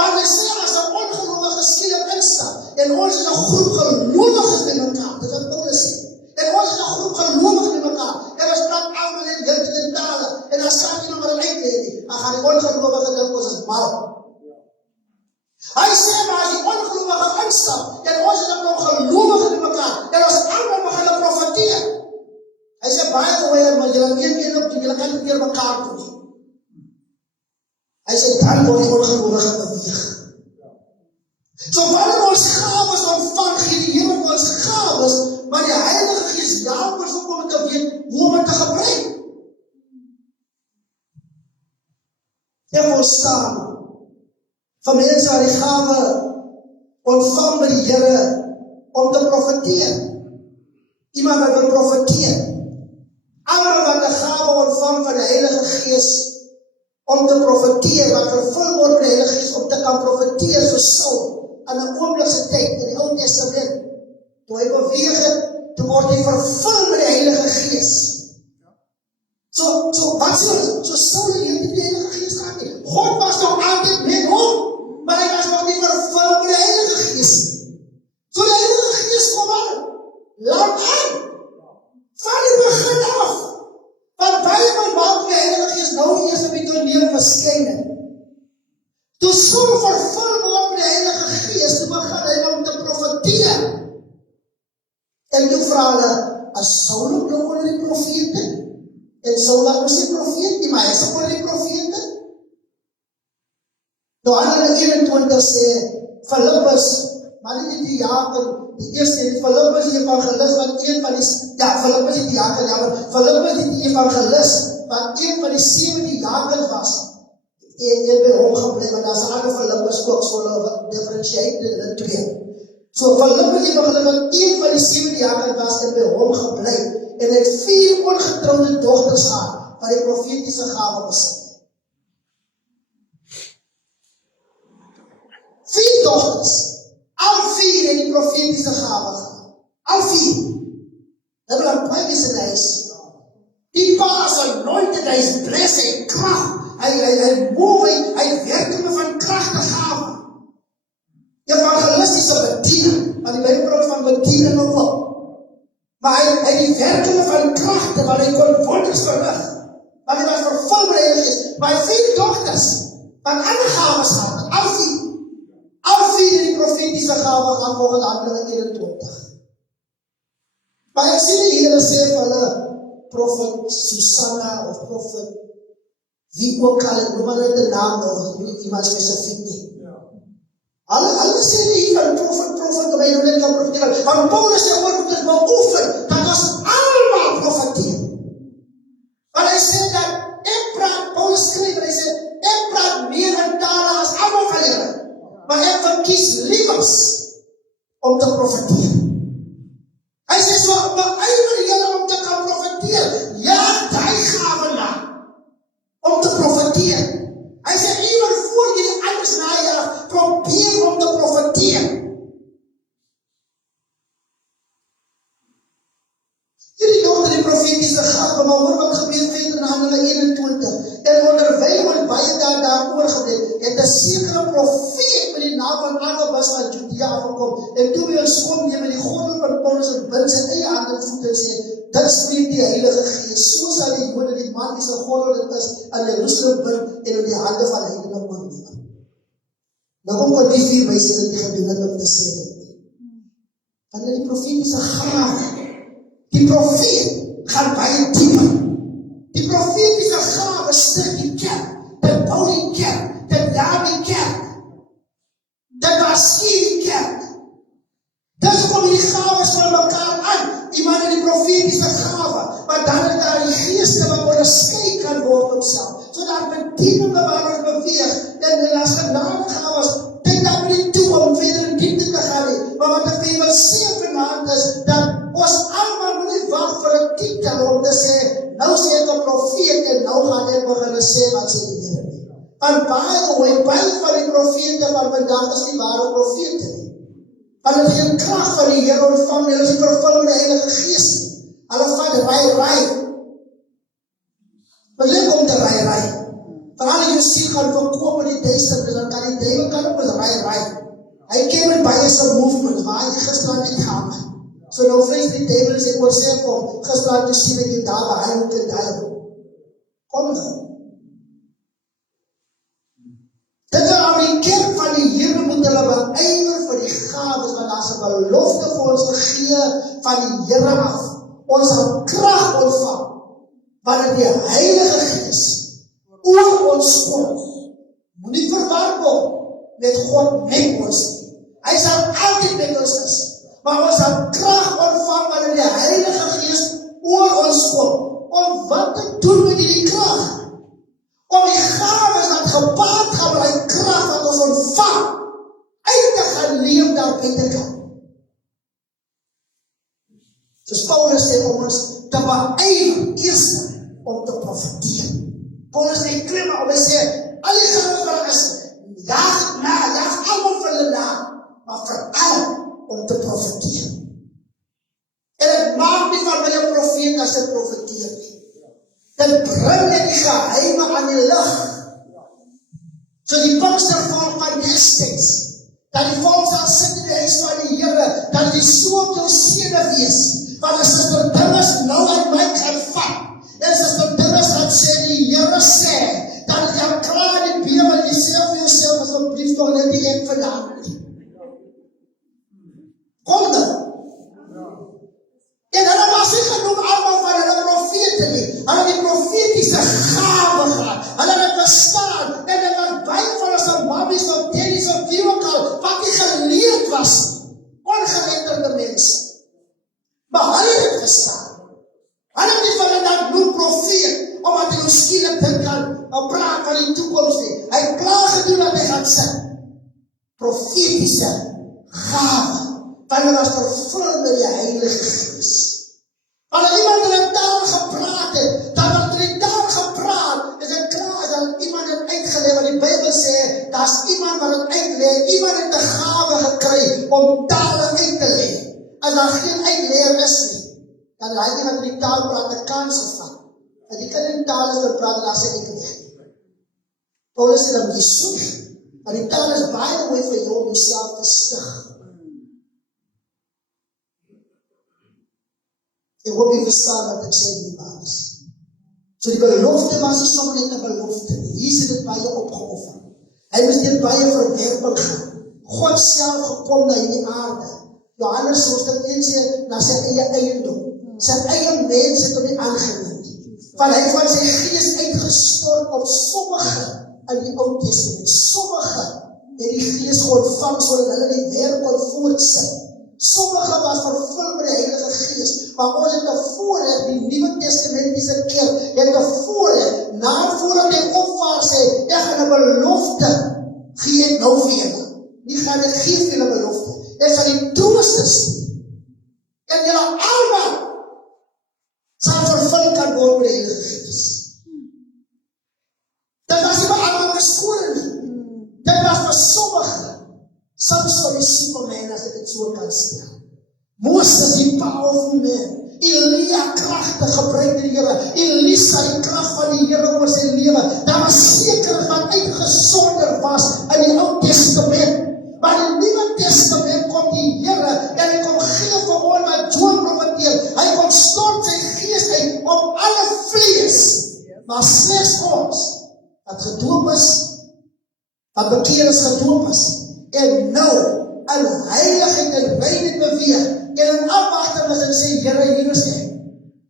Want hy sê, as 'n ongelowige skielik instap, en ons is 'n groep gelowiges by mekaar, dit wat Paulus sê, en ons is 'n groep gelowiges by mekaar, weer nie. Dan gaan die ongelowige dink ons is mal. Hy sê maar as die ongelowige instap, en ons is ook nog gelowig in mekaar, en ons almal begin hulle profeteer. Hy sê baie gehoor, maar julle een op die julle kan nie meer mekaar doen nie. Hy sê dan word die ongelowige beweeg. So wanneer ons gawes ontvang, gee die Here ons gawes, maar die Heilige Gees help ons ook om te weet hoe om dit te gebruik. En ons staan van mense wat die gawe ontvang by die Here om te profeteer. Iemand wat wil profeteer. Almal wat die gawe ontvang van die Heilige Gees om te profeteer, wat vervul word met die Heilige Gees om te kan profeteer vir Saul in 'n oomblikse tyd in die Ou Testament. Toe hy beweeg het, toe word hy vervul met die Heilige Gees. So wat sê ons? So Saul het nie die Heilige Gees gehad nie. God was nog altyd met hom, maar hy was nog nie vervul met die Heilige Gees. So die Heilige Gees kom aan, laat aan, van die begin af. Want baie van maak die Heilige Gees nou eers op die toneel verskyn het. Toe Saul vervul word met die Heilige Gees, toe begin hy om te profeteer. En toe vra hulle, as Saul ook nou onder die profete? En Saul was nie profeet nie, maar hy is onder die profete. Nou Handelinge 21 sê, Filippus, maar nie die diaken, die eerste, Filippus die evangelist, wat een van die, Filippus die diaken, Filippus die evangelist, wat een van die 7 diakens was, en by hom gebly, want daar is ander Filippus ook, so hulle differentiate in 2. So Filippus die evangelist, wat een van die 7 diakens was, en by hom gebly, en het 4 ongetrouwde dochters gehad, wat die profetiese gawe besit. 4 dochters, al 4 het die profetiese gawe gehad. Al 4. Dat wil aan baie mense reis. Die pa is anointed, hy is blessed, hy het kracht, hy moe, hy werking van krachtige gawe. Evangelistische bediening, want die Bijbel praat van bediening ook. Maar hy die werking van kragte, want hy kon wonders verrig. Want hy was vervul met die Heilige Gees. Maar hy 4 dochters, wat ander gawes gehad, al 4. Al 4 die profetiese gawe gaan volgens Handelinge 21. Maar ek sien die Here sê vir hulle, profet Susanna of profet, wie ook al, ek noem maar net die naam nog, nie iemand specifiek nie. Alle sê nie van profet, maar jy nou net kan profeteer. Want Paulus sê ook, dit beoefen, dat ons allemaal profeteer. Want hy sê dat, ek praat, Paulus skryf, hy sê, ek praat meer in tale as allemaal van julle. Maar ek verkies liewers om te profeteer. Hy sê so, beywer julle om te kan profeteer. Jaag die gawe na, om te profeteer. Hy sê, ewer voor julle anders najaag, probeer om te profeteer. Hierdie dochter die profetiese gawe, maar hoor wat gebeur verder in Handelinge 21. En onderwyl ons baie daar oorgebleef, het 'n sekere profeet met die naam van Agabus van Judea afgekom, en toe weer skoon neem met die gordel van Paulus en bind sy eie hande en voete en sê, dit spreek die Heilige Gees, so sal die Jode die man die sy gordel dit is, in Jerusalem bind en in die hande van heidene oorneem. Nou kom wat die 4 mense dit nie gedoen het om te sê dit nie. Want in die profetiese gawe, die profeet gaan baie dieper. Die profetiese gawe stig die kerk, dit bou die kerk, dit laat die kerk, dit waarskuw die kerk. Dis kom die gawes van mekaar aan, iemand in die profetiese gawe, maar dan het daar die geeste wat onderskei kan word op self, so daar bedieninge waar ons beweeg, en as genade gawes, dit dat we nie toe om verder in diepte te gaan nie, maar wat ek vir wil sê vanavond is, dat ons allemaal moet nie wacht vir 'n titel om te sê, nou sê ek 'n profeet en nou gaan ek begin sê wat sê die Here nie. Want baie van die profete van vandag is nie ware profete nie. Want het geen krag van die Here ontvang, hulle is nie vervul met die Heilige Gees nie. Hulle vat rai. Wat leuk om te rai. Veral as jy siel gaan verkoop in die duisternis, dan kan die duiwel kan ook eens rai. Hy ken met baie sy movements, maar hy het gister aan uitgehaal. So nou vrees die duivel sê oor sê kom, gister aan te sien ek jy daar, hy moet dit daar. Kom nou. die kerk van die Here moet hulle beywer vir die gawes, want daar is 'n belofte vir ons gegee van die Here af. Ons sal krag ontvang, wanneer die Heilige Gees oor ons kom. Moenie verwar word met God met ons nie. Hy sal altyd met ons is, maar ons sal krag ontvang wanneer die Heilige Gees oor ons kom. Om wat te doen met die krag? Om die gawes wat gepaard gaan met die krag wat ons ontvang, uit te gaan leef daar buitekant. Soos Paulus sê om ons te beywer eers om te profeteer. Paulus sê klem op, hy sê, al die gawes wat is, jaag allemaal vir hulle na, maar veral om te profeteer. En het maak nie van my 'n profeet as hy profeteer nie. Dit bring net die geheime aan die lig. So die Pinkstervolk van destyds, dat die volk sal sit in die huis van die Here, dat die so op jou sene wees, want as Sister Dinges nou uit my kan vat, en Sister Dinges gaan sê, die Here sê, dan jy klaar die Bybel, jy sê vir jouself, asseblief toch net die ek vandaan. Kom dan. En hulle was nie genoem allemaal van hulle profete nie. Hulle die profetiese gawe gehad. Hulle het bestaan. En dit was baie van ons op mabbies of tennies of wie ook al, wat nie geleerd was. Ongeletterde mense. Maar hulle het bestaan. Hulle het nie van hulle dan noem profeet, omdat hy skielik dit kan praat van die toekomst nie. Hy het klaar gedoen dat hy gaan sit. Profetiese gawe. Want hulle was vervul met die Heilige Gees. Wanneer iemand in 'n taal gepraat het, dan wat in die taal gepraat, is dit klaar, dan iemand het uitgeleer, want die Bybel sê, daar is iemand wat het uitleer, iemand het 'n gawe gekry om tale uit te leer. As daar geen uitleer is nie, dan hy nie wat in die taal praat, 'n kans gevat. En die kan in die taal is te praat, en daar sê ek het. Paulus sê, dan moet jy soek, want die taal is baie mooi vir jou om jouself te stig. Ek hoop jy verstaan wat ek sê die baas. So die belofte was nie sommer net 'n belofte nie. Jesus het dit baie opgeoffer. Hy moes dit baie verwerping gaan. God self gekom na hierdie aarde. Johannes hoofstuk 1 sê, na sy eie eiendom. Sy eie mens het hom nie aangeneem. Want hy van sy gees uitgestort op sommige in die Ou Testament. Sommige het die gees ontvang sodat hulle die werk kon voortsit. Sommige was vervul met die Heilige Gees, maar ons het 'n voorreg, die Nuwe Testamentiese kerk, het 'n voorreg, voordat hy opvaar sê, ek gaan 'n belofte gee ek nou vir julle. Nie gaan ek gee vir julle belofte, ek gaan die Trooster stuur. En julle almal sal vervul kan word met die Heilige Gees. Dit was nie vir almal beskore nie. Dit was vir sommige. Samson die Superman, as ek het so kan stel. Moses die powerful man. Elia kragtig gebruik die Here. Elisa die krag van die Here oor sy lewe. Daar was seker wat uitgesonder was in die Ou Testament. Maar in die Nuwe Testament kom die Here en hy kom gee vir ons wat Joel profeteer. Hy kom stort sy gees uit op alle vlees. Maar slegs ons wat gedoop is, wat bekeer is gedoop is. En nou, in heiligheid en reinheid beweeg, en in afwagting as ek sê, Here, hier is ek.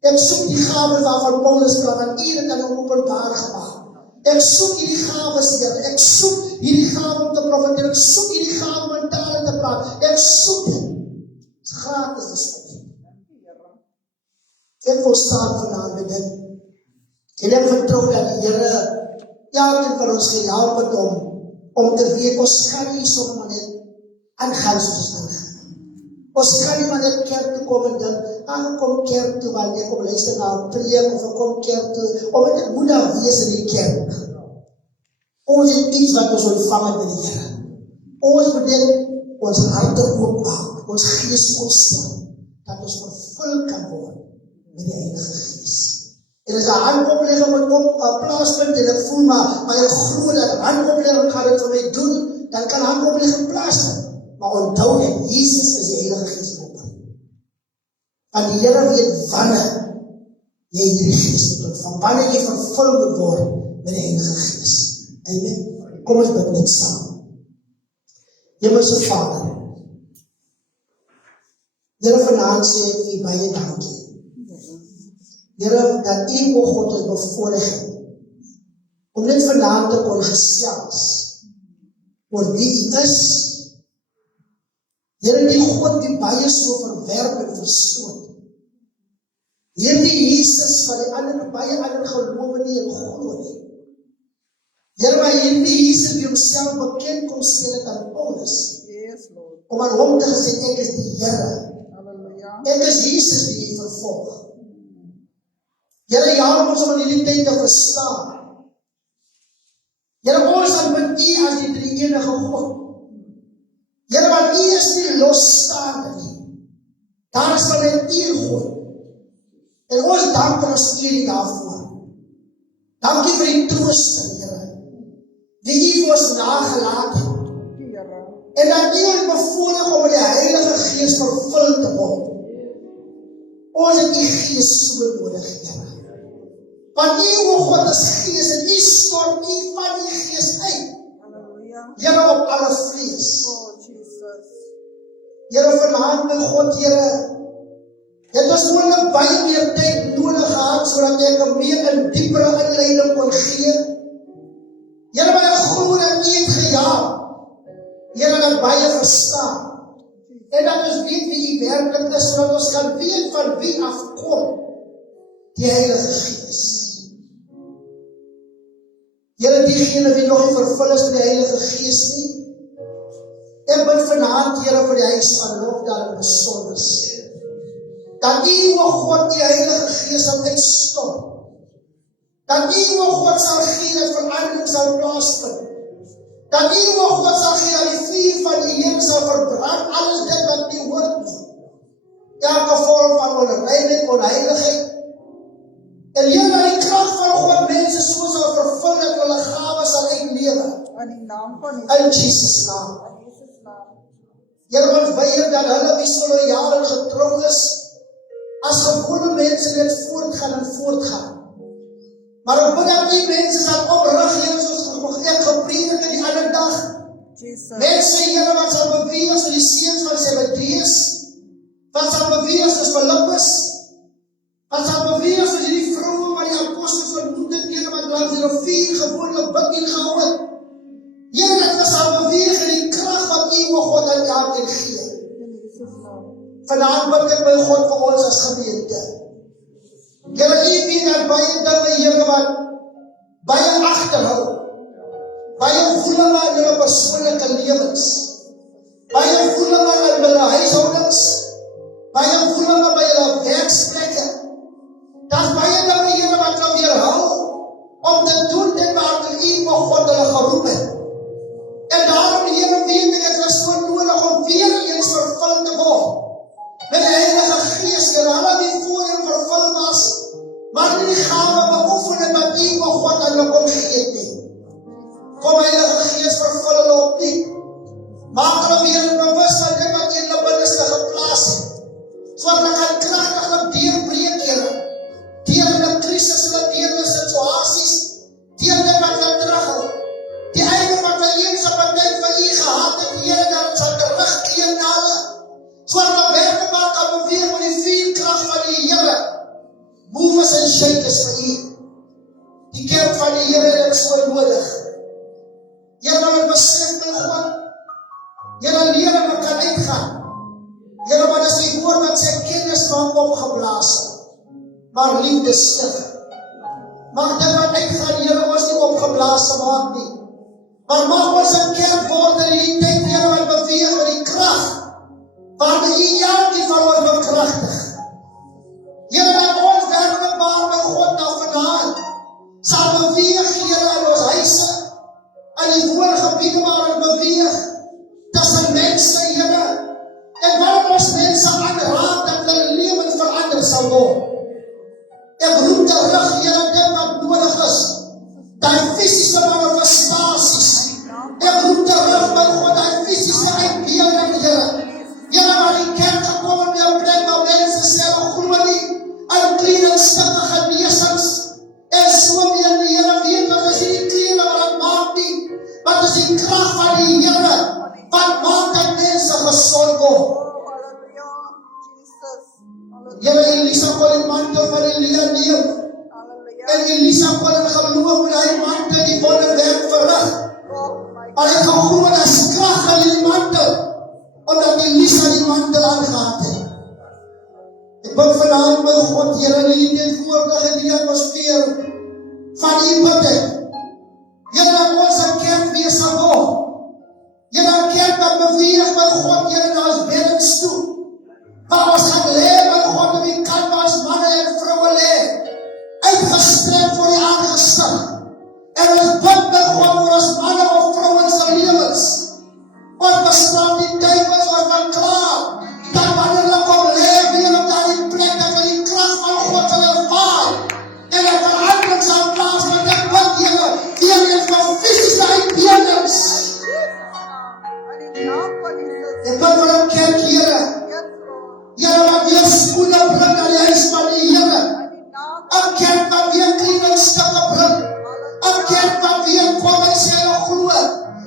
Ek soek die gawes waarvan Paulus praat, en U het aan openbaar gemaak. Ek soek hierdie gawes, Here, ek soek hierdie gawe om te profeteer, ek soek hierdie gawe om in tale te praat, ek soek dit. Het is gratis, dis vir U. Ek wil staan vanavond met dit, en ek vertrouw dat die Here, elkeen van ons gehelp het om te weet, ons kan nie sommer maar net aangaan soos ons aangaan. Ons kan nie maar net kerk toe kom en dan, ek kom kerk toe, want ek kom luister na 'n preek, of ek kom kerk toe, omdat ek moet daar wees in die kerk. Ons het iets wat ons ontvang het by die Here. Ons moet net ons harte oopmaak, ons gees ontstel, dat ons vervul kan word met die Heilige Gees. En as 'n handoplegging moet plaasvind en ek voel maar ek glo dat handoplegging gaan dit vir my doen, dan kan handoplegging plaasvind. Maar onthou net, Jesus is die Heilige Gees open. En die Here weet wanneer jy hierdie Gees moet ontvang, wanneer jy vervul moet word met die Heilige Gees. Amen. Kom ons bid net saam. Hemelse Vader, Here vanaand sê ek U baie dankie. Here, dat U, o God, ons bevoorreg het om net vanaand te kon gesels oor wie U is. Here, die God die baie so verwerp en verstoot. Hierdie Jesus wat die ander baie ander geloof nie en glo nie. Here, maar hierdie Jesus die homself bekend kom stel het aan Paulus. Yes, Lord. Om aan hom te gesê, ek is die Here. Hallelujah. Ek is Jesus die U vervolg. Here, help ons om in hierdie tyd te verstaan. Here, ons aanbid U as die drie-enige God. Here, want U is nie losstaande nie. Daar is maar net een God. En ons dank ons U daarvoor. Dankie vir die trooster, Here, die U vir ons nagelaat het. En dat U ons bevoorreg om met die Heilige Gees vervul te word. Ons het U Gees so nodig, Here. Want U, o God, is Gees en U stort U van die Gees uit. Hallelujah. Here, op alle vlees. Oh, Jesus. Here, vanaand, my God, Here, het ons nodig baie meer tyd nodig gehad, sodat ek meer in diepere inleiding kon gee. Here, maar ek glo dat U het gejaag. Here, dat baie verstaan. En dat ons weet wie U werklik is, sodat ons kan weet van wie afkom die Heilige Gees. Here, diegene wie nog nie vervul is met die Heilige Gees nie, ek bid vanaand, Here, vir die huis van Lokdal in besonders. Dat U, o God, die Heilige Gees sal uitstort. Dat U, o God, sal gee dat verandering sal plaasvind. Dat U, o God, sal gee dat die vuur van die Here sal verbrand alles dit wat nie hoort nie. Elke vorm van onreinheid, onheiligheid. En Here, dat die krag van God mense so sal vervul dat hulle gawe sal uitlewe. In die naam van In Jesus' naam. In Jesus' naam. Here, ons weier dat hulle wie so loyaal en getrou is, as gewone mense net voortgaan en voortgaan. Maar ek bid dat die mense sal oprig, Here, soos ek gepredik het die ander dag. Jesus. Mense, Here, wat sal beweeg soos die seuns van Zebedeus, wat sal beweeg soos Filippus, wat sal beweeg soos die vroue wat die apostels ontmoet het, Here, wat langs die rivier gewoonlik bid en gehou het. Here, dat ons sal beweeg in die krag wat U, o God, aan die hart en gee. In Jesus' naam. Vanavond bid ek my God vir ons as gemeente. Here, U weet dat baie dinge, Here, wat baie agterhou. Baie voelinge in hulle persoonlike lewens. Baie voelinge in hulle huishoudings. Baie voelinge by hulle werksplekke. Daar's baie dinge, Here, wat hulle weerhou om te doen dit waartoe U, o God, hulle geroep het. En daarom, Here, weet ek, het is so nodig om weer eens vervul te word. Met die Heilige Gees, Here, hulle wie voorheen vervul was, maar nie die gawe beoefen het wat U, o God, aan hulle kom gegeet nie. Kom, Heilige Gees, vervul hulle opnieuw. Maak hulle weer bewus van dit wat U in hulle binneste geplaas het. Sodat hulle kan kragtig deurbreek, Here. Deur in die krisis, deur in die situasies, deur dit wat hulle terughou. Die einde wat hulle eens op 'n tyd van U gehad het, Here, dat sal terugkeer na hulle. Sodat hulle werkbaar kan beweeg met die vuurkrag van die Here. Move us and shake us vir U. Die kerk van die Here het so nodig. Here, wat besef my God, Here, leer en kan uitgaan. Here, wat is die woord wat sê kennis maak opgeblaas, maar liefde stig. Mag dit wat uitgaan, Here, ons nie opgeblaas maak nie. Maar mag ons 'n kerk word in die tyd, Here, wat beweeg met die krag waarmee U elkeen van ons bekragtig. Here, dat ons werkbaar by God na vanaand sal beweeg, Here, in ons huise, in die woongebiede waar ons beweeg, tussen mense, Here, en waar ons mense aanraak, dat hulle lewens verander sal word. Ek roep terug, Here, dit wat nodig is, die fisiese manifestasies. Ek roep terug, my God, die fisiese uitbeelding, Here. Here, waar die kerk gekom en weer plek waar mense self glo nie, in kledingstukke genesings, en so meer, Here, weet wat is die klede wat het maak nie, wat is die krag van die Here, Wat maak dat mense gesond word? Oh, hallelujah. Jesus. Hallelujah. Here Elisa kon die mantel van Elia neem. Hallelujah. En Elisa kon in geloof met hy mantel die wonderwerk verrig. Oh, my Maar hy geglo dat as krag in die mantel, omdat Elisa die mantel aangehad het. Ek bid vanaand my God, Here, in die teenwoordige in die atmosfeer van u bidde. Here, dat ons 'n kerk wees sal word. Here, 'n kerk wat beweeg, my God, Here, na ons beddens toe. Waar ons gaan lê, my God, op die kant waar ons manne en vroue lê, uitgestrek voor die aangesig. En ons bid, my God, voor ons manne of vrouens se lewens. Ons bestraat die duivels, ons verklaar, dat wanneer hulle kom lê, weer op daardie plek, dat we die krag van God hulle vaar. En dat verandering sal plaasvind, ek bid, Here, weer eens van fisiese uitbeeldings. In die naam van Jesus. Ek bid vir 'n kerk, Here, Yes, Lord. Here, wat weer skoene bring na die huis van die Here. In die naam 'n kerk wat weer kledingstukke bring. 'n kerk wat weer kom en sê hulle glo,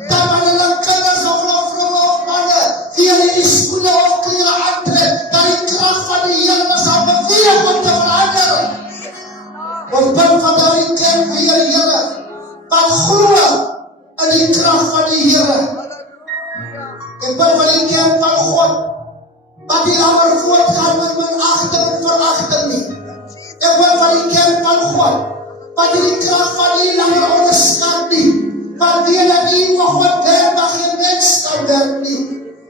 dat wanneer hulle kinders of hulle vroue of manne weer in die skoene of klere aantrek, dat die krag van die Here sal beweeg om te verander. Ons bid van daardie kerk weer, Here, wat glo in die krag van die Here. Ek bid van die kerk van God, wat die langer voortgaan met minagting en veragting nie. Ek bid van die kerk van God, wat die krag van die langer onderskat nie. Want weer dat die nog wat werk, maar geen mens kan werk nie.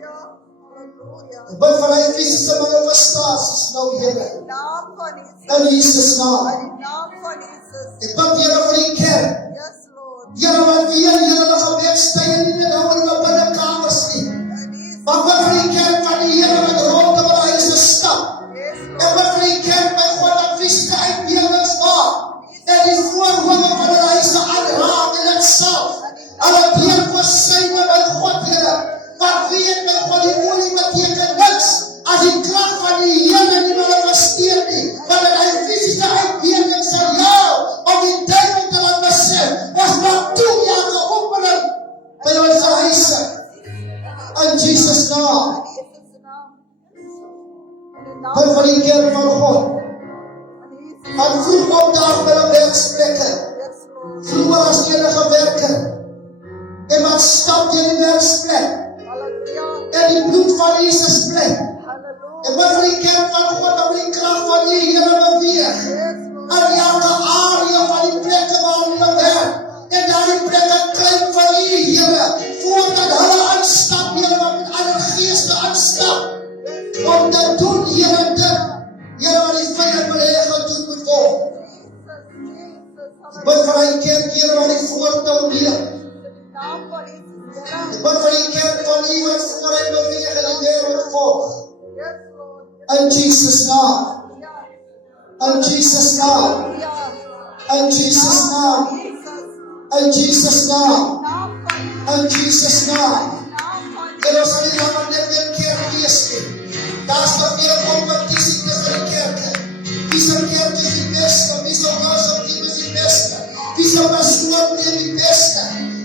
Hallelujah. Ek bid van die fisiese manifestasies nou, Here, In die naam van Jesus. in Jesus naam. In die naam van Jesus. Ek bid, Here, vir die kerk. Yes, Lord. Here, wat weer, Here, hulle gebedsstye nie en hou in hulle binnenkamers nie. In Jesus. Maar bid vir die kerk van die Here, wat rondom hulle huise stap. Yes, Ek Lord. bid vir die kerk, my God, wat fisiese uitbeeldings maak. En die voorhome van hulle huise aanraak en dit self. Hulle deur voorsyne, my God, Here, wat weet, my God, die olie beteken niks, as die krag van die Here nie manifesteer nie, want in hy fisiese uitbeeldings van jou, om die duivel te laat besef, was wat toe jou geopening by ons huise. In Jesus naam. In Jesus' naam. In die naam Bid vir die kerk van God, van Jesus. wat vroeg opdaag by hulle werksplekke, Yes, Lord. vroeger as enige werker, en wat stap deur die werksplek, Hallelujah. en die bloed van Jesus plek. Hallelujah. En bid vir die kerk van God, dat die krag van die Here beweeg, Yes, Lord. in elke area van die plekke waar hulle werk, en daardie plekke klein van die Here, voordat hulle aanstap, Here, wat met ander geeste aanstap, om te doen, Here, dit, Here, wat die vyand wil hê gedoen moet word. Jesus. Bid vir die kerk, Here, wat die voortou neem. In die naam van Jesus. Ek bid vir die kerk van U wat vooruit beweeg in die wêreld volg. Yes, Lord. In Jesus naam. In Jesus naam. In Jesus naam. In Jesus naam. In Jesus naam. En ons sal nie langer net weer kerk wees nie. Daar is nog weer 'n kompetisie tussen die kerke. Wie se kerk is die beste? Wie se worship team is die beste? Wie se pastoor is die beste?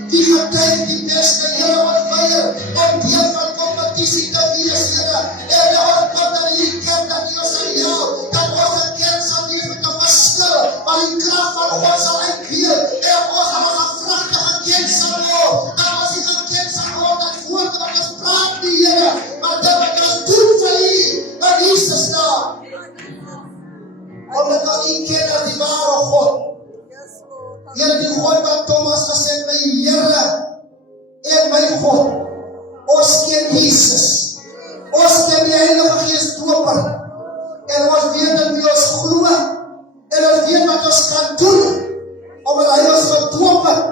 Wie getuig die beste? Here, ons weier om deel van kompetisie te wees, Here. En ons bid dat die kerk dat U ons sal help, dat ons 'n kerk sal wees met 'n verskil, waar die krag van God sal uitbeeld, en ons sal 'n vragtige kerk sal word, dat ons nie gekend sal word, dat woorde wat ons praat nie, Here, maar dat wat ons doen vir U, in Jesus naam. Omdat ons U ken as die ware God. Yes, Lord. Here, die God wat Thomas gesê het, my Here en my God, ons ken Jesus, ons ken die Heilige Gees doper, en ons weet dat wie ons glo, en ons weet wat ons kan doen, omdat hy ons gedoop het,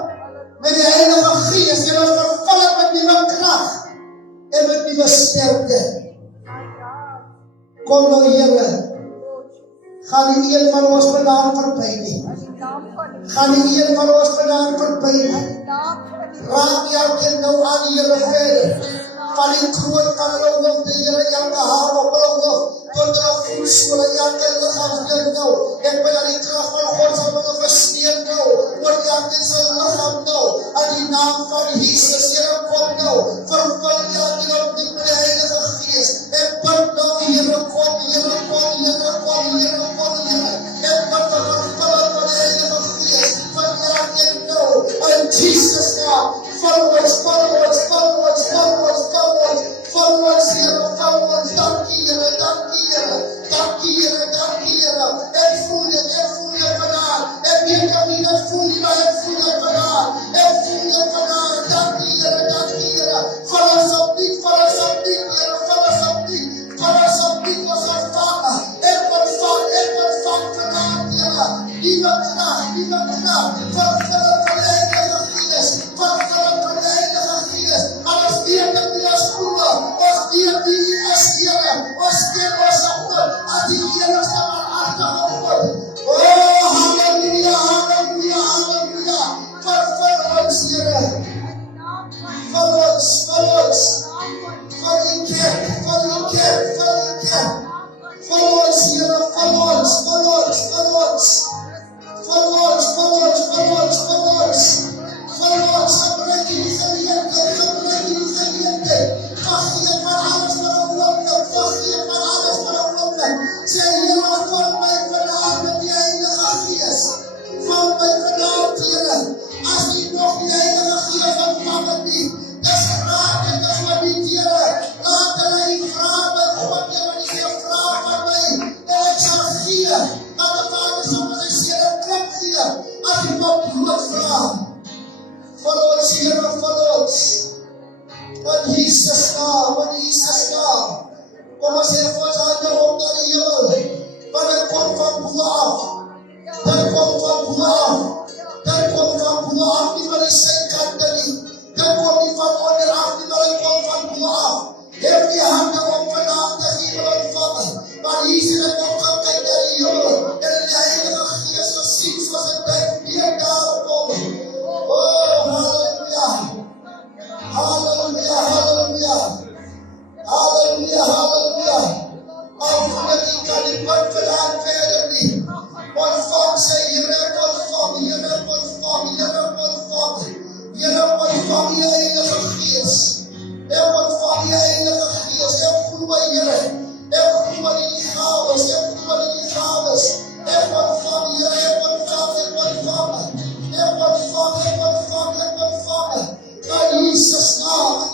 met die Heilige Gees, en ons vervul het met nuwe krag, en met nuwe sterkte. Kom nou, Here, gaan die een van ons vandaan verby nie, In die naam van Jesus. gaan die een van ons vandaan verby nie. In die naam van Jesus. Raak elkeen nou aan, Here, verder. Van die kroon van hulle hoofde, Here, elke haar op hulle hoof, tot hulle voetsole, elke lichaamsdeel nou. Ek bid dat die krag van God sal manifesteer nou, oor elkeen sy lichaam nou, aan die naam van Jesus, Here, kom nou, vervul elke opdracht met die Heilige Gees, en bid nou, Here, kom, Here, kom, Here, kom, Here, kom, Here, en bid nou, vervul met die Heilige Gees, van elke nou, in Jesus' naam, follow us, follow us, follow us, follow us, follow us, follow us, Here, follow us, dankie, Here, dankie, Here, dankie, Here, dankie, Here, ek voel dit vandaag, ek weet dat nie dat voel nie, maar ek voel dit vandaag, dankie, Here, dankie, Here, val ons op nie, Here, val ons op nie, ons ontvangen, ek ontvang vandaag, Here, nieuwe kracht, vervul van die Heilige Gees, alles weet dat wie ons voel, ons weet wie U is, Here, ons ken ons God, as die enigste maar achterhoud. Oh, halleluja, halleluja, halleluja, vervul ons, Here, vul ons, vul die kerk, vul die kerk, vul ons, Here, vul ons, gebruik die geleentheid, vastgee van alles wat ons opneem, sê, Here, vul my vanavond met die Heilige Gees, vul my vanavond, Here, as die nog die Heilige Gees ontvang het nie, dis graag en dis wat nie, Here, laat hulle die vraag by God, Here, die sê, vraag van my, en ek sal gee, maar die Vader sal my sê, en klip gee, as die wat brood vraag, vul ons, Here, vul ons, in Jesus' naam, kom ons hef ons hande op na die hemel, want dit kom van boe af, nie van die synkante nie, dit kom nie van onderaf nie, maar dit kom van boe af, hef die hande op vanavond, dat die hemel ontvangen, maar Jesus het opgekom na die hemel, en in die Heilige Gees gesien, soos het tyd weer daar kom, oh, halleluja, halleluja, halleluja, halleluja, halleluja, al voordat die kan die pad verlaat verder nie, ontvang sy, Here, ontvang die Heilige Gees, ek ontvang die Heilige Gees, ek voel my, Here, ek voel my die gawes, ek ontvang, Here, ek ontvang,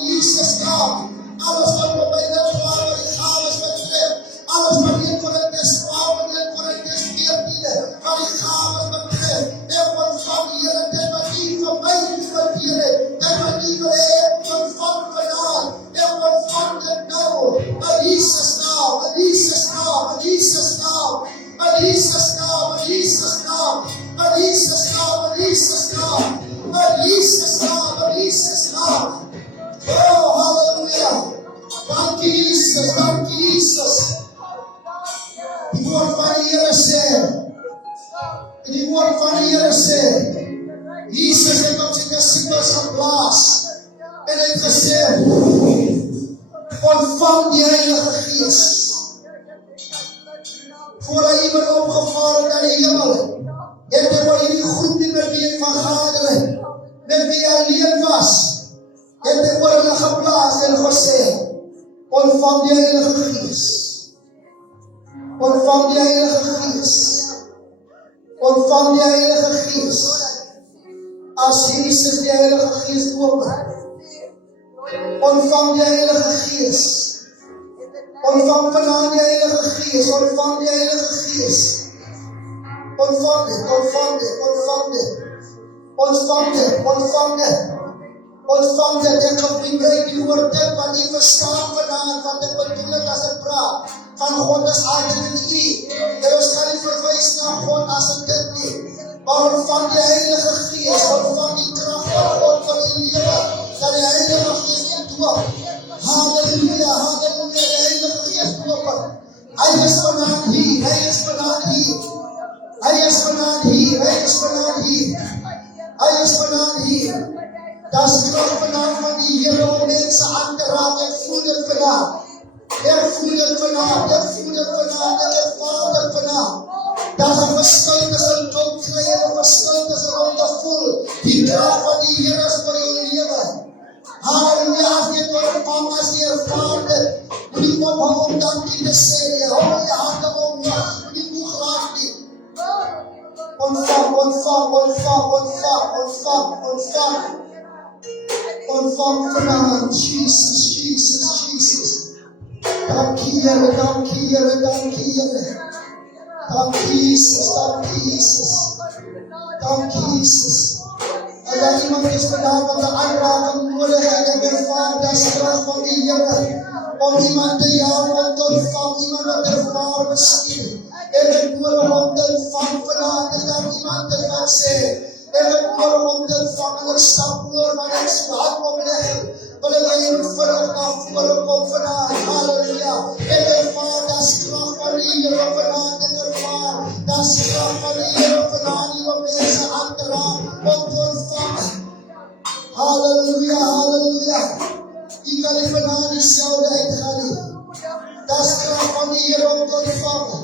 in Jesus' naam, alles wat op my lippe waar wat die gawes betref, alles wat die Korinties 12 en die Korinties 14, wat die gawes betref, ek ontvang, Here, dit wat U vir my gegeven het, dit wat U wil hê, ek ontvang vanavond, ek ontvang dit nou, in Jesus' naam, in Jesus' naam, in Jesus' naam, in Jesus' naam, in Jesus' naam, in Jesus' naam, in Jesus' naam, in Jesus' naam, in Jesus' naam. Oh, hallelujah. Dankie Jesus. Die woord van die Here sê, Jesus het op sy disciples geblaas, en het gesê, ontvang die Heilige Gees, voor hy iemand opgevaar na die hemel, en hy oor hierdie groep nie met wie hy vergader het, met wie hy alleen was, en hy oor hulle geblaas en gesê, ontvang die Heilige Gees, ontvang die Heilige Gees, ontvang die Heilige Gees, as Jesus die Heilige Gees doop, ontvang die Heilige Gees, ontvang vanavond die Heilige Gees, ontvang die Heilige Gees, ontvang dit, ek gebruik die woord dit wat nie verstaan vanavond, wat ek bedoel het as ek praat, van God is aardig in U, en ons kan nie verwijs na God as ek dit nie, maar ontvang die Heilige Gees, ontvang die kracht van God van die lewe, dat die Heilige Gees nie doop, halleluja, die Heilige Gees doop, hy is vanavond hier, hy is vanavond hier, dat is kracht vanavond van die Here om mense aan te raak, ek voel dit vanavond, ek ervaar dit vanavond, dat is een verskil tussen dood kry en een verskil tussen om te voel, die kracht van die Here is vir jou Halleluja, as jy ontvang, as jy ervaar dit, moet jy ophou om dankie te sê, jy hou jy hande omhoog, moet jy moeg laat nie. Ontvang vanavond, Jesus. Dankie Here. Dankie Jesus. As daar iemand is vanavond de aanraking nodig het en ervaar, dat is kracht van die Here. Om iemand te helpen, om te ontvang, iemand wat ervaar misschien. En het nodig om te ontvang vanavond, en dat iemand te gaan sê. En het nodig om te ontvang, en ek stap oor, maar ek slaap op leg. Wil hulle hier vinnig na vore kom vanavond, halleluja. En ervaar, dat is kracht van die Here vanavond, en ervaar, dat is kracht van die Here vanavond, die om mense aan te raak, om te ontvangen. Halleluja. Jy kan nie vanavond die selfde uitgaan nie. Dat is kracht van die Here om te ontvangen.